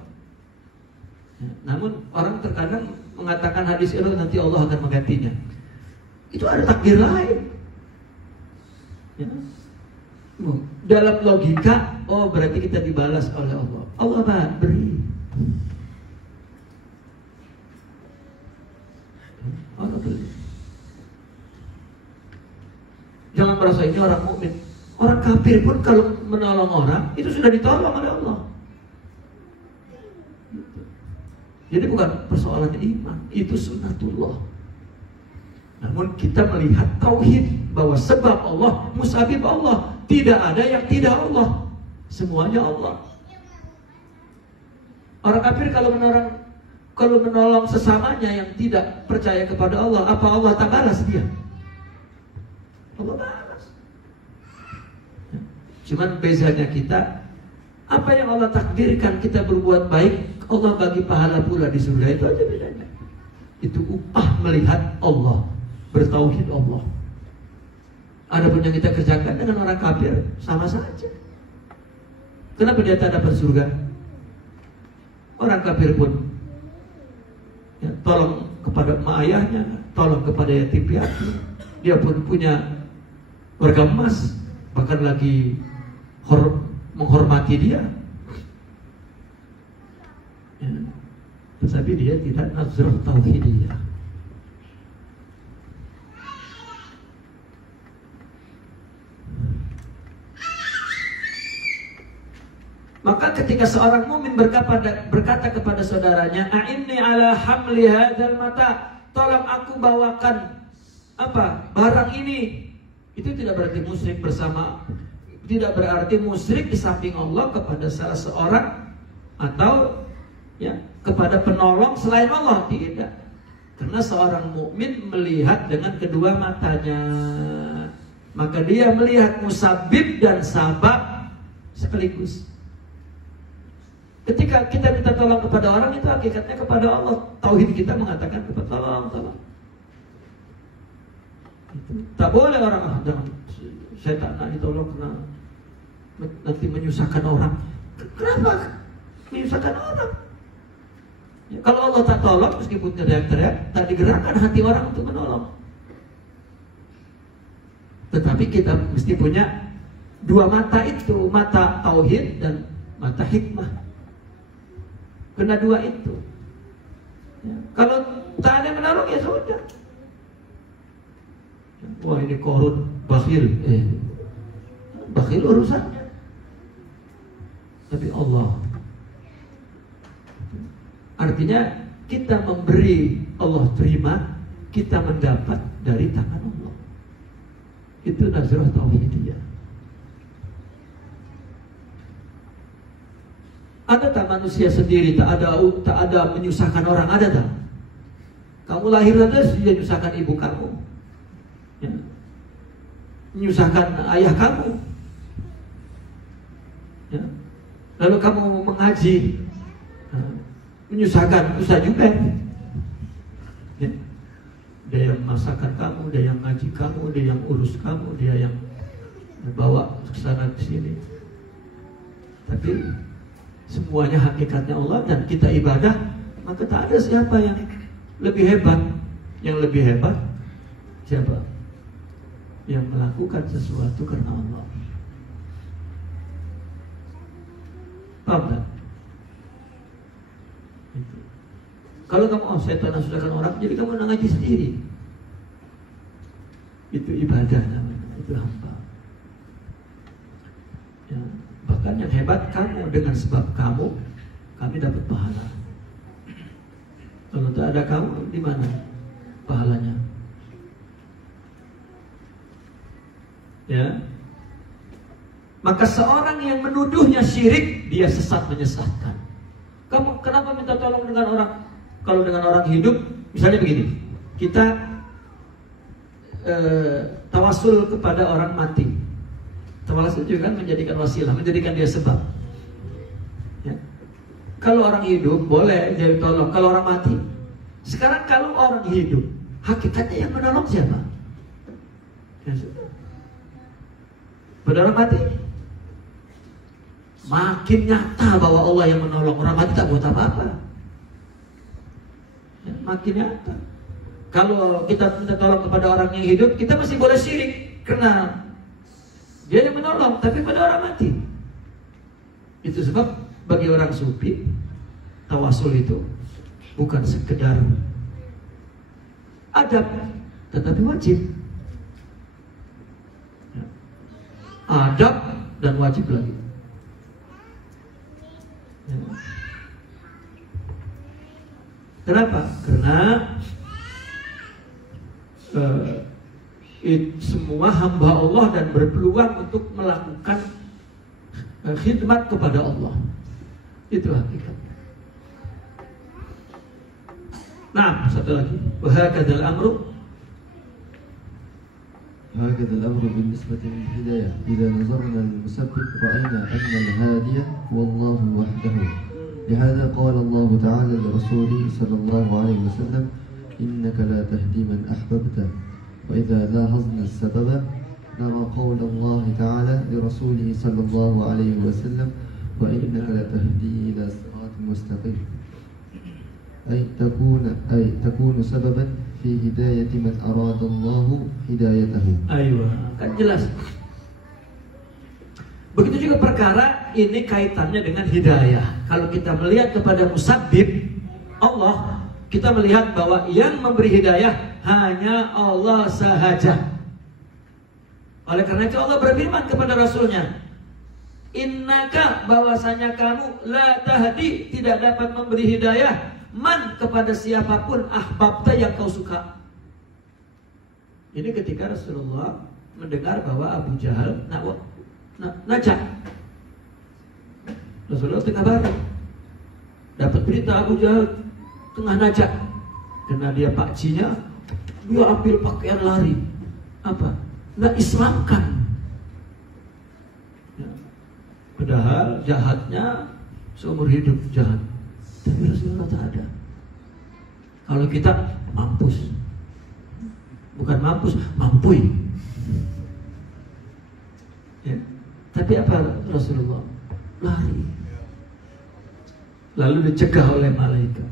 Ya, namun orang terkadang mengatakan hadis itu nanti Allah akan menggantinya. Itu ada takdir lain. Ya. Dalam logika, oh berarti kita dibalas oleh Allah. Allah beri. Allah beri. Jangan merasa ini orang mukmin. Orang kafir pun kalau menolong orang itu sudah ditolong oleh Allah. Jadi bukan persoalan iman, itu sunnatullah. Namun kita melihat tauhid bahwa sebab Allah, musabib Allah, tidak ada yang tidak Allah, semuanya Allah. Orang kafir kalau menolong sesamanya yang tidak percaya kepada Allah, apa Allah tak balas dia? Allah balas. Cuman bezanya kita, apa yang Allah takdirkan kita berbuat baik, Allah bagi pahala pula di surga. Itu aja bedanya. Itu upah melihat Allah, bertauhid Allah. Adapun yang kita kerjakan dengan orang kafir sama saja. Kenapa dia tak dapat surga? Orang kafir pun ya, tolong kepada emak ayahnya, tolong kepada yatim piatu. Dia pun punya warga emas, bahkan lagi menghormati dia, ya. Tetapi dia tidak nazrah tauhidiyah. Maka ketika seorang mukmin berkata kepada saudaranya, "A'inni ala hamli hadzal mata", tolong aku bawakan apa? Barang ini. Itu tidak berarti musyrik bersama, tidak berarti musyrik di samping Allah kepada salah seorang atau ya kepada penolong selain Allah, tidak. Karena seorang mukmin melihat dengan kedua matanya. maka dia melihat musabbib dan sabab sekaligus. Ketika kita minta tolong kepada orang, itu hakikatnya kepada Allah. Tauhid kita mengatakan kepada tolong. Tak boleh orang jangan, saya tak nak ditolong karena nanti menyusahkan orang. Kenapa menyusahkan orang? Ya, kalau Allah tak tolong, meskipun teriak-teriak, tak digerakkan hati orang untuk menolong. Tetapi kita mesti punya dua mata itu, mata tauhid dan mata hikmah. Kena dua itu. Ya, kalau tak ada yang menolong, ya sudah. Wah, ini korun, bakhil. Bakhil urusannya. Tapi Allah, artinya kita memberi, Allah terima, kita mendapat dari tangan Allah. Itu nazarah tauhidiyah. Ada tak manusia sendiri tak ada menyusahkan orang, ada tak? Kamu lahir saja dia menyusahkan ibu kamu, ya. Menyusahkan ayah kamu, ya. Lalu kamu mengaji, menyusahkan Ustaz Jubair, ya. Dia yang masakan kamu, dia yang ngaji kamu, dia yang urus kamu, dia yang bawa ke sana ke sini. Tapi semuanya hakikatnya Allah, dan kita ibadah, maka tak ada siapa yang lebih hebat. Yang lebih hebat siapa? Yang melakukan sesuatu karena Allah. Paham tak? Kalau kamu saya tak nak susahkan orang, jadi kamu nak ngaji sendiri. Itu ibadah namanya, itu hamba. Ya. Bahkan yang hebat kamu, dengan sebab kamu, kami dapat pahala. Kalau tak ada kamu, di mana pahalanya? Ya. Maka seorang yang menuduhnya syirik, dia sesat menyesatkan. Kamu kenapa minta tolong dengan orang? Kalau dengan orang hidup, misalnya begini, kita tawasul kepada orang mati. Tawasul juga kan menjadikan wasilah, menjadikan dia sebab. Ya. Kalau orang hidup boleh jadi tolong, kalau orang mati. Sekarang kalau orang hidup, hakikatnya yang menolong siapa? Ya sudah. Pada orang mati, makin nyata bahwa Allah yang menolong. Orang mati tak buat apa-apa. Ya, makin nyata. Kalau kita minta tolong kepada orang yang hidup, kita masih boleh syirik karena dia yang menolong, tapi pada orang mati. Itu sebab bagi orang sufi, tawasul itu bukan sekedar adab, tetapi wajib. Ya. Adab dan wajib lagi. Ya. Kenapa? Karena semua hamba Allah dan berpeluang untuk melakukan khidmat kepada Allah. Itu hakikatnya. Nah, satu lagi. وهكذا الأمر هكذا الأمر بالنسبة للهداية إذا نظرنا للمسبب رأينا أن الهادي هو الله وحده. لهذا قال الله تعالى لرسوله صلى الله عليه وسلم إنك لا تهدي من أحببت. وإذا لاحظنا السبب نرى قول الله تعالى لرسوله صلى الله عليه وسلم وإنك لا تهدي إلى صراط مستقيم. أي تكون سببا في هداية من أراد الله هدايته. Ayo, kan jelas. Begitu juga perkara ini kaitannya dengan hidayah. Kalau kita melihat kepada musabbib Allah, kita melihat bahwa yang memberi hidayah hanya Allah sahaja. Oleh karena itu Allah berfirman kepada Rasulnya, innaka, bahwasanya kamu, la tahdi, tidak dapat memberi hidayah, man, kepada siapapun, ahbabta, yang kau suka. Ini ketika Rasulullah mendengar bahwa Abu Jahal najak. Rasulullah tengah baring, dapat berita Abu Jahal tengah najak. Karena dia pakcinya, dia ambil pakaian lari. Apa? nggak Islamkan. Ya. Padahal jahatnya seumur hidup jahat, tapi Rasulullah tak ada. Kalau kita mampus, bukan mampus, mampui. Ya. Tapi apa Rasulullah? Lari. Lalu dicegah oleh malaikat.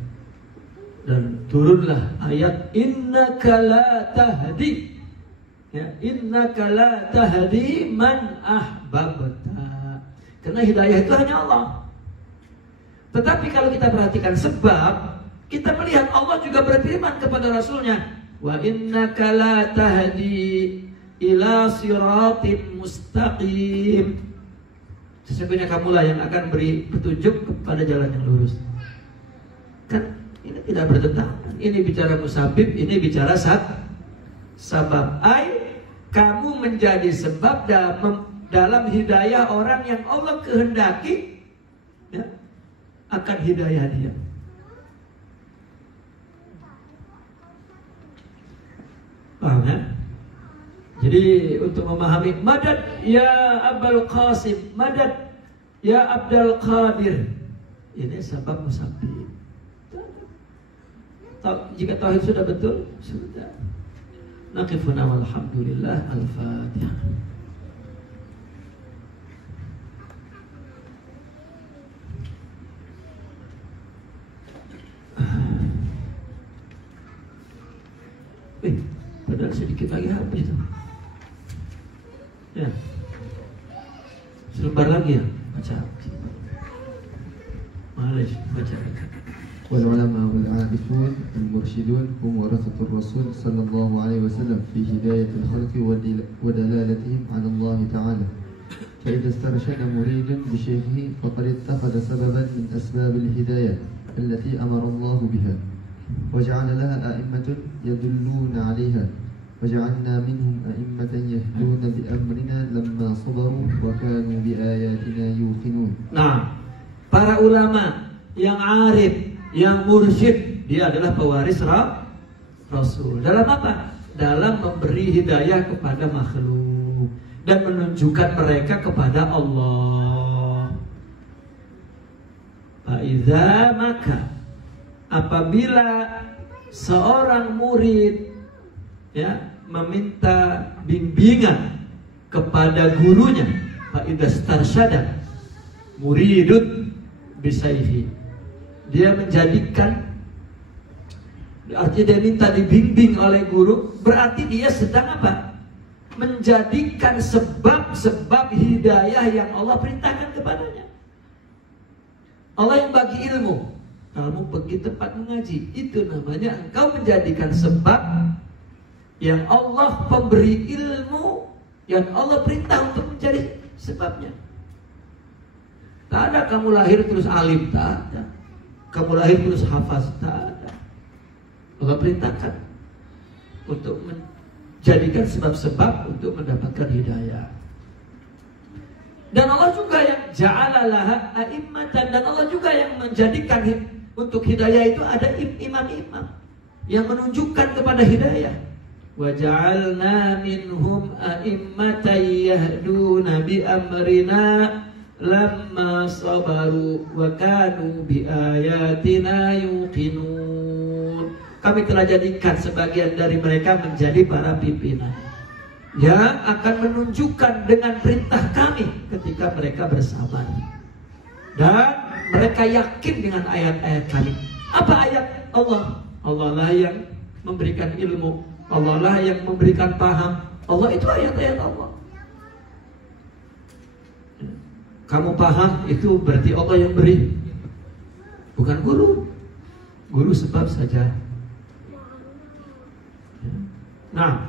Dan turunlah ayat innaka la tahdi. Ya, innaka la tahdi man ahbabta. Karena hidayah itu hanya Allah. Tetapi kalau kita perhatikan sebab, kita melihat Allah juga berfirman kepada Rasulnya, wa innaka la tahdi ila siratim mustaqim. Sesungguhnya kamulah yang akan beri petunjuk kepada jalan yang lurus. Kan ini tidak bertentangan. Ini bicara musabib, ini bicara sabab. Kamu menjadi sebab dalam hidayah orang yang Allah kehendaki, ya, akan hidayah dia. Paham ya? Jadi untuk memahami madad ya Abul Qasim, madad ya Abdul Qadir, ini sebab musabib. Jika tauhid sudah betul, sudah. Naqifuna walhamdulillah. Al-Fatihah. Padahal sedikit lagi habis tuh. Ya. Selembar lagi ya, baca. Malas baca. والعلماء والعارفون المرشدون هم ورثة الرسول صلى الله عليه وسلم في هداية الخلق ودلالتهم على الله تعالى. فإذا استرشد مريد بشيخه فقد اتخذ سببا من أسباب الهداية التي أمر الله بها، وجعل لها أئمة يدلون عليها، وجعلنا منهم أئمة يهدون بأمرنا لما صبروا وكانوا بآياتنا يوقنون. Nah, para ulama yang arif, yang mursyid, dia adalah pewaris Rasul. Dalam apa? Dalam memberi hidayah kepada makhluk dan menunjukkan mereka kepada Allah. Faiza maka apabila seorang murid, ya, meminta bimbingan kepada gurunya, faiza starsyada muridun bisaihi, dia menjadikan, artinya dia minta dibimbing oleh guru, berarti dia sedang apa? Menjadikan sebab-sebab hidayah yang Allah perintahkan kepadanya. Allah yang bagi ilmu, kamu pergi tempat mengaji, itu namanya engkau menjadikan sebab yang Allah pemberi ilmu, yang Allah perintah untuk menjadi sebabnya. Tak ada kamu lahir terus alim, tak ada. Kamu lahir terus hafaz, tak ada. Allah perintahkan untuk menjadikan sebab-sebab untuk mendapatkan hidayah. Dan Allah juga yang ja'alalaha a'immatan, dan Allah juga yang menjadikan untuk hidayah itu ada imam-imam yang menunjukkan kepada hidayah. Wa ja'alna minhum a'immatan yahduna bi amrina lamma sabaru wa kanu bi ayatina yuqinun. Kami telah jadikan sebagian dari mereka menjadi para pimpinan yang akan menunjukkan dengan perintah kami ketika mereka bersabar, dan mereka yakin dengan ayat-ayat kami. Apa ayat Allah? Allah lah yang memberikan ilmu, Allah lah yang memberikan paham. Allah itu ayat-ayat Allah. Kamu paham, itu berarti Allah yang beri, bukan guru. Guru sebab saja. Nah,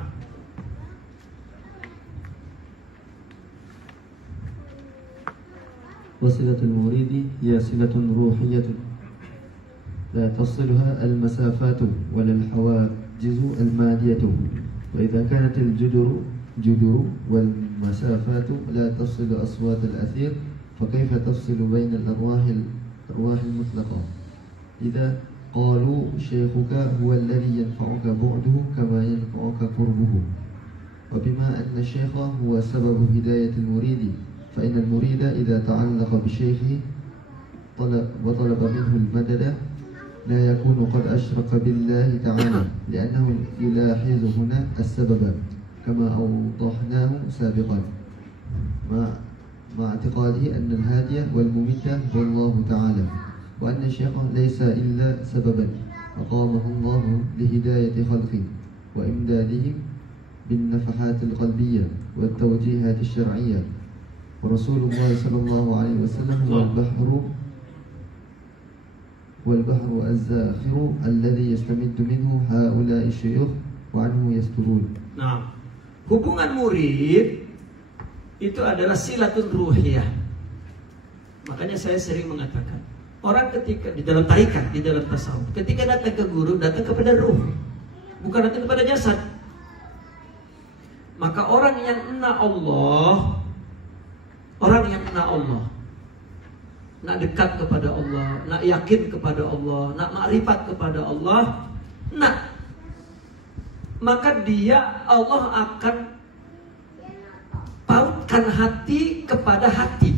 وصلة المريد هي صلة روحية لا تصلها المسافات ولا الحواجز المادية، وإذا كانت الجدر والمسافات لا تصل أصوات الأثير فكيف تفصل بين الأرواح المطلقة؟ إذا قالوا شيخك هو الذي ينفعك بعده كما ينفعك قربه، وبما أن الشيخ هو سبب هداية المريد فإن المريد إذا تعلق بشيخه وطلب منه المدد لا يكون قد أشرك بالله تعالى لأنه يلاحظ هنا السبب كما أوضحناه سابقا مع اعتقاده أن الهادي والممد هو الله تعالى وأن الشيخ ليس إلا سببا أقامه الله لهداية خلقه وإمدادهم بالنفحات القلبية والتوجيهات الشرعية ورسول الله صلى الله عليه وسلم هو والبحر الزاخر الذي يستمد منه هؤلاء الشيوخ وعنه يسترون. Nah, hubungan murid itu adalah silatun ruhiyah. Makanya saya sering mengatakan, orang ketika di dalam tarikat, di dalam tasawuf, ketika datang ke guru, datang kepada ruh, bukan datang kepada jasad. Maka orang yang ena Allah, nak dekat kepada Allah, nak yakin kepada Allah, nak makrifat kepada Allah, maka dia Allah akan pautkan hati kepada hati.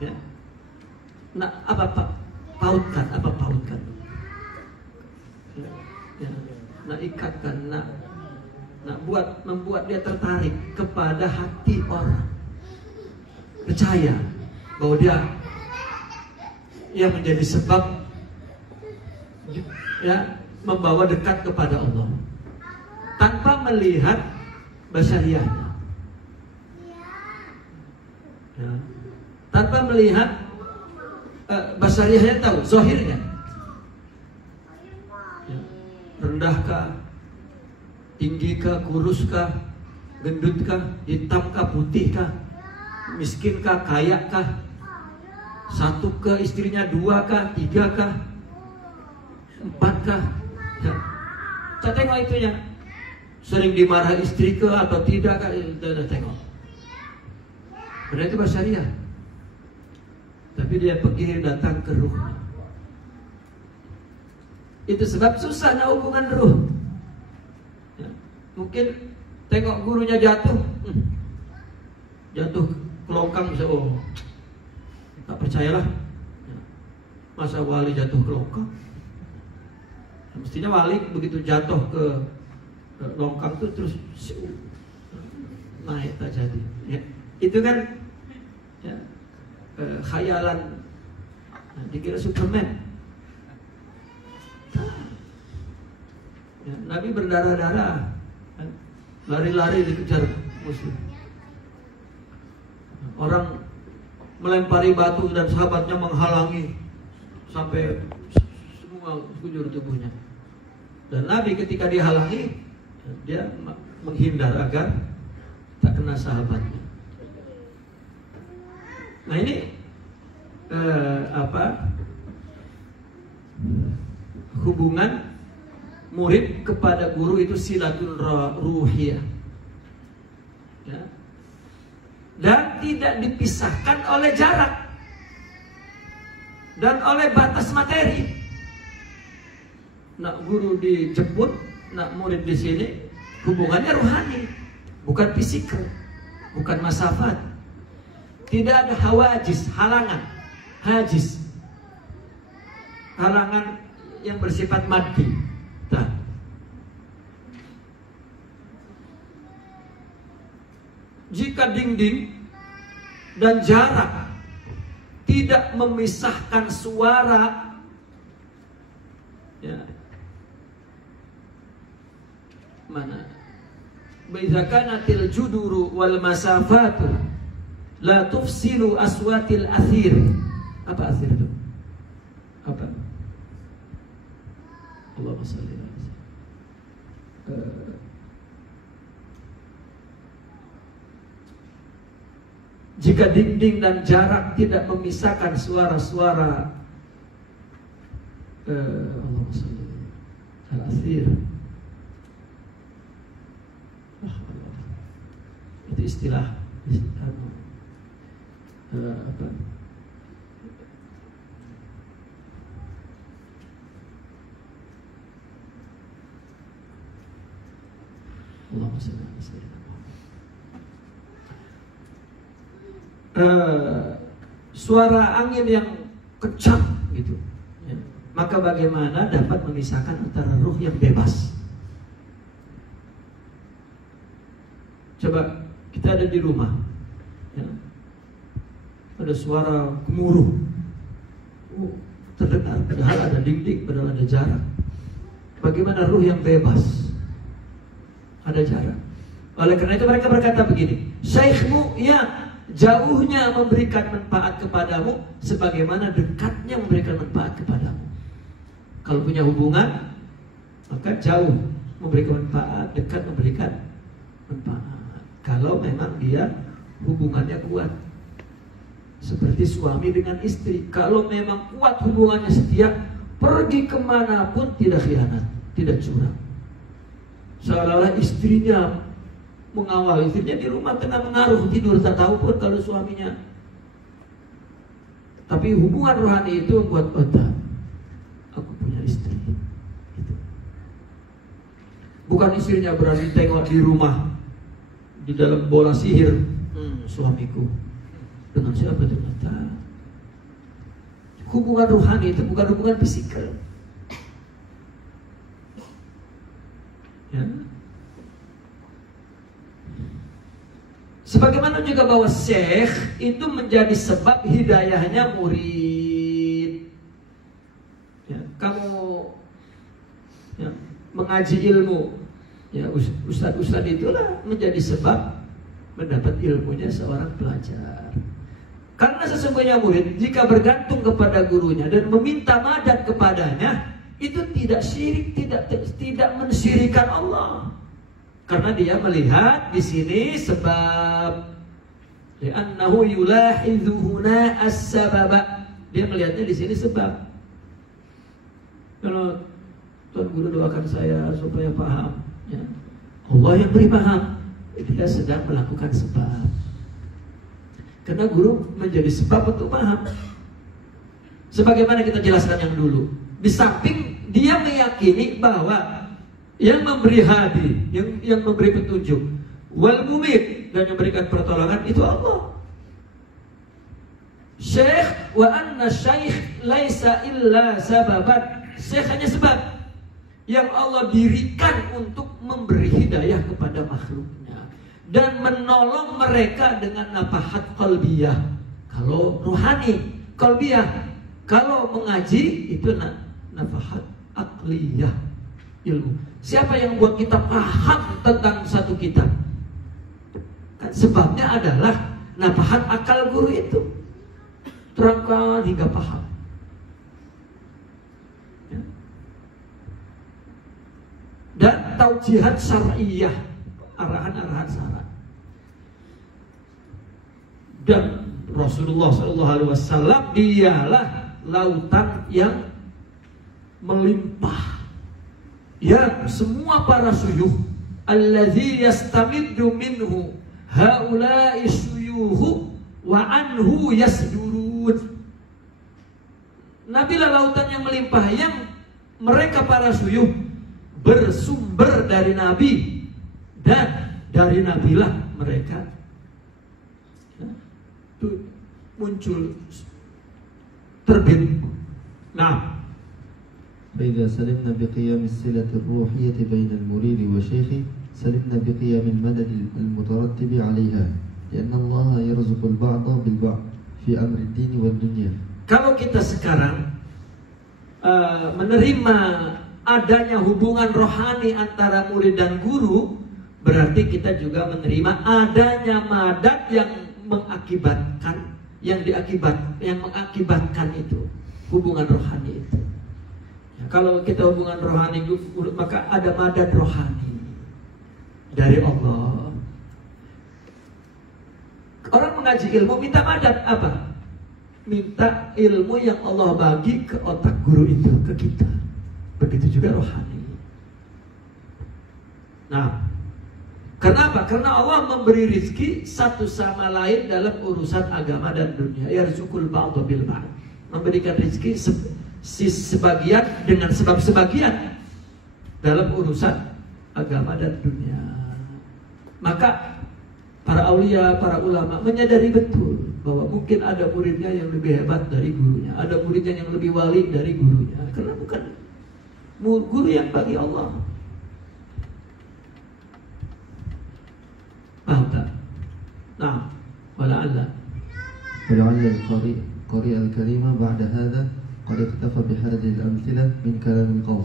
Ya. Nah, apa pautkan? Ya. Nak ikatkan, nak membuat dia tertarik kepada hati orang. Percaya bahwa dia yang menjadi sebab ya membawa dekat kepada Allah tanpa melihat basyariahnya, ya. Tanpa melihat basyariahnya, tahu zahirnya, ya. Rendahkah, tinggikah, kuruskah, gendutkah, hitamkah, putihkah, miskinkah, kayakah, satu ke istrinya, dua kah, tiga kah, empat kah? Ya. Saya tengok itunya. Sering dimarah istri ke atau tidak kah? Kita tengok. Berarti basyariah. Tapi dia pergi datang ke ruh. Itu sebab susahnya hubungan ruh. Ya. Mungkin tengok gurunya jatuh kelongkang bisa, oh tak percayalah. Masa wali jatuh kelongkang? Mestinya wali begitu jatuh ke longkang itu terus naik tak jadi. Ya. Itu kan ya, khayalan. Dikira Superman. Ya, Nabi berdarah-darah, lari-lari dikejar musuh. Orang melempari batu dan sahabatnya menghalangi sampai semua sekujur tubuhnya. Dan Nabi ketika dihalangi, dia menghindar agar tak kena sahabatnya. Nah ini hubungan murid kepada guru itu silatul ruhiyah, ya. Dan tidak dipisahkan oleh jarak dan oleh batas materi. Nak guru dijemput, nak murid di sini, hubungannya ruhani, bukan fisikal, bukan masafat. Tidak ada hawajis, halangan, hajiz, halangan yang bersifat maddi. Nah, jika dinding dan jarak tidak memisahkan suara, ya, mana? Idza kanatil juduru wal masafatu la tufsilu aswatil athir. Apa athir itu? Apa? Allahumma shalli ala jika dinding dan jarak tidak memisahkan suara-suara Allahumma shalli ala athir. Itu istilah apa? Allahumma shalli ala sayyidina suara angin yang kencang gitu ya. Maka bagaimana dapat memisahkan antara ruh yang bebas? Coba kita ada di rumah ya. Ada suara gemuruh terdengar, padahal ada dinding, padahal ada jarak. Bagaimana ruh yang bebas? Ada jarak. Oleh karena itu mereka berkata begini, syekhmu ya jauhnya memberikan manfaat kepadamu sebagaimana dekatnya memberikan manfaat kepadamu. Kalau punya hubungan, maka jauh memberikan manfaat, dekat memberikan manfaat. Kalau memang dia hubungannya kuat, seperti suami dengan istri. Kalau memang kuat hubungannya setia, pergi kemanapun tidak khianat, tidak curang. Seolah-olah istrinya mengawal, istrinya di rumah tengah mengaruh tidur tak tahu pun kalau suaminya. Tapi hubungan rohani itu membuat otak, aku punya istri gitu. Bukan istrinya berani tengok di rumah di dalam bola sihir, suamiku dengan siapa ternyata. Hubungan rohani itu bukan hubungan fisikal ya. Sebagaimana juga bahwa syekh itu menjadi sebab hidayahnya murid ya. Kamu ya, mengaji ilmu ya, ustadz itulah menjadi sebab mendapat ilmunya seorang pelajar. Karena sesungguhnya murid jika bergantung kepada gurunya dan meminta madad kepadanya, itu tidak syirik, tidak mensyirikan Allah. Karena dia melihat di sini sebab, li'annahu yulahidhu huna as-sababa. Dia melihatnya di sini sebab. Kalau Tuan Guru doakan saya supaya paham ya. Allah yang beri paham, dia sedang melakukan sebab. Karena guru menjadi sebab untuk paham. Sebagaimana kita jelaskan yang dulu, di samping dia meyakini bahwa yang memberi hadi, yang memberi petunjuk, wal mumit, dan yang memberikan pertolongan itu Allah. Syekh wa anna syekh laisa illa sababan. Syekh hanya sebab yang Allah dirikan untuk memberi hidayah kepada makhluknya dan menolong mereka dengan nafahat qalbiyah. Kalau rohani, qalbiyah. Kalau mengaji itu nafahat akliyah, ilmu. Siapa yang buat kita paham tentang satu kitab? Kan sebabnya adalah nafahat akal guru itu. Terangkan hingga paham. Ya. Dan taujihat syar'iyah, arahan-arahan syara'. Dan Rasulullah SAW dialah lautan yang melimpah, yang semua para syuyukh alladzi yastamiddu minhu haula'i syuyukh wa anhu yasdurun. Nabilah lautan yang melimpah, yang mereka para syuyukh bersumber dari Nabi, dan dari Nabilah mereka muncul terbit. Nah, فإذا سلمنا بقيام الصلة الروحية بين المريد وشيخه سلمنا بقيام المدد المترتب عليها لأن الله يرزق البعض بالبعض في أمر الدين والدنيا. Kalau kita sekarang menerima adanya hubungan rohani antara murid dan guru, berarti kita juga menerima adanya madad yang mengakibatkan, yang mengakibatkan itu hubungan rohani itu. Ya, kalau kita hubungan rohani, maka ada madad rohani dari Allah. Orang mengaji ilmu minta madad apa? Minta ilmu yang Allah bagi ke otak guru itu ke kita. Begitu juga rohani. Nah, kenapa? Karena Allah memberi rizki satu sama lain dalam urusan agama dan dunia. Yarzuqul ba'dha bil ba'd. Memberikan rizki sebagian dengan sebab sebagian dalam urusan agama dan dunia. Maka para aulia, para ulama menyadari betul bahwa mungkin ada muridnya yang lebih hebat dari gurunya, ada muridnya yang lebih wali dari gurunya, karena bukan guru yang bagi Allah. Paham tak? Nah, wala'alla القارئ الكريم بعد هذا قد اكتفى بهذه الأمثلة من كلام القوم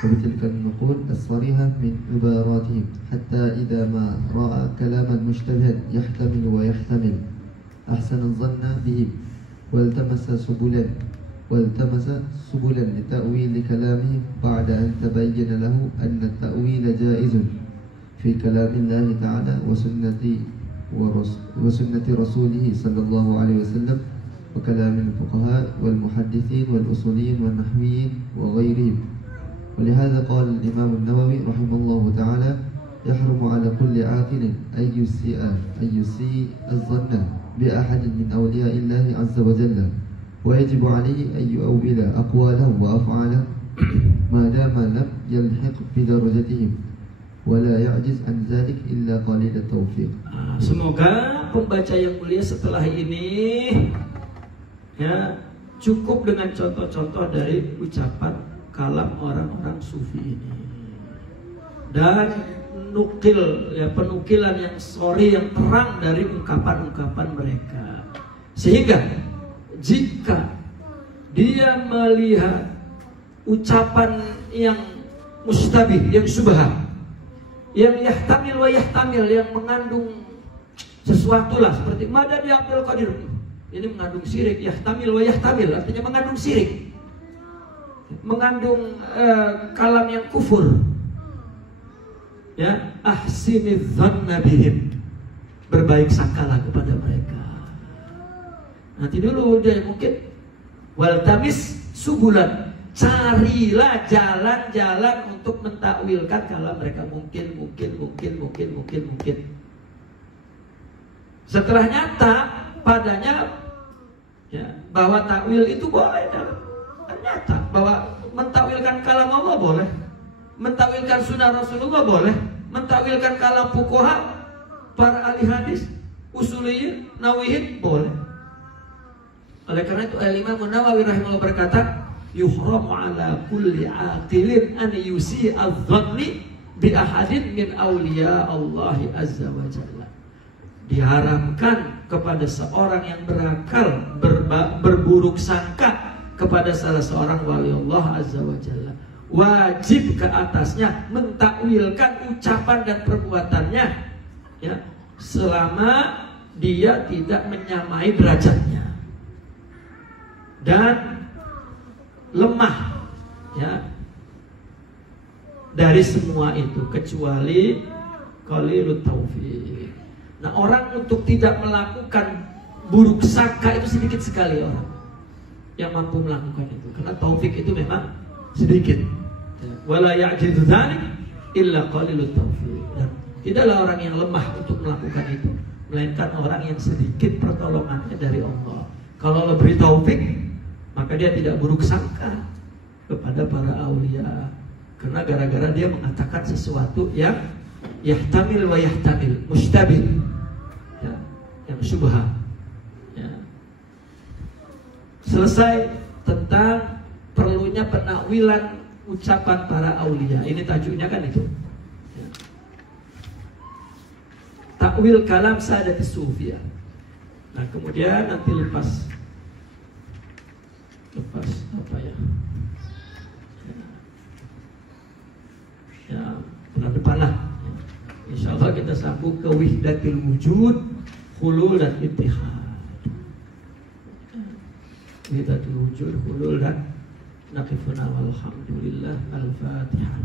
وبتلك النقول الصريحة من عباراتهم حتى إذا ما رأى كلاما مشتبها يحتمل ويحتمل أحسن الظن به والتمس سبلا لتأويل كلامهم بعد أن تبين له أن التأويل جائز في كلام الله تعالى وسنة رسوله صلى الله عليه وسلم وكلام الفقهاء والمحدثين والأصوليين والنحويين وغيرهم. ولهذا قال الإمام النووي رحمه الله تعالى يحرم على كل عاقل أن يسيء الظن بأحد من أولياء الله عز وجل ويجب عليه أن يؤول أقواله وأفعاله ما دام لم يلحق بدرجتهم ولا يعجز عن ذلك إلا قليل التوفيق. Semoga pembaca yang mulia setelah ini ya cukup dengan contoh-contoh dari ucapan kalam orang-orang sufi ini dan nukil ya, penukilan yang sorry yang terang dari ungkapan-ungkapan mereka, sehingga jika dia melihat ucapan yang mustabih, yang syubhat, yang yahtamil wa yahtamil, yang mengandung sesuatu lah, seperti madad ya Abdul Qadir, ini mengandung syirik. Yahtamil wa yahtamil artinya mengandung syirik, mengandung kalam yang kufur. Ya, ahsiniz dzanna bihim, berbaik sangkalah kepada mereka. Nanti dulu dia mungkin waltamis subulan, carilah jalan-jalan untuk mentakwilkan kalam mereka. Mungkin. Setelah nyata padanya ya, bahwa takwil itu boleh, ternyata bahwa mentakwilkan kalam Allah boleh, mentakwilkan sunnah Rasulullah boleh, mentakwilkan kalam fuqaha, para ahli hadis, usuliyin, nawiyin boleh. Oleh karena itu Imam Nawawi rahimahullah berkata, yuhramu ala kulli aqilin an yusi adh-dhanni bi ahadin min awliya Allah azza wa jalla. Diharamkan kepada seorang yang berakal berburuk sangka kepada salah seorang wali Allah azza wa jalla. Wajib ke atasnya mentakwilkan ucapan dan perbuatannya ya, selama dia tidak menyamai derajatnya dan lemah ya dari semua itu kecuali qalilut taufiq. Nah, orang untuk tidak melakukan buruk sangka itu sedikit sekali orang yang mampu melakukan itu, karena taufik itu memang sedikit. Wala ya'jizu dzalik illa qalilut taufiq. Tidaklah orang yang lemah untuk melakukan itu, melainkan orang yang sedikit pertolongannya dari Allah. Kalau Allah beri taufik, maka dia tidak buruk sangka kepada para aulia, karena gara-gara dia mengatakan sesuatu yang yahtamil wa yahtamil, mustabih ya, yang syubhat ya. Selesai tentang perlunya penakwilan ucapan para aulia. Ini tajuknya kan itu ya. Takwil kalam sadati sufiyah. Nah kemudian nanti lepas apa ya, ya bulan depan lah ya. Insyaallah kita sambung ke wihdatil wujud, hulul dan ittihad. Wihdatil wujud, hulul dan naqifuna walhamdulillah. Al-Fatihah.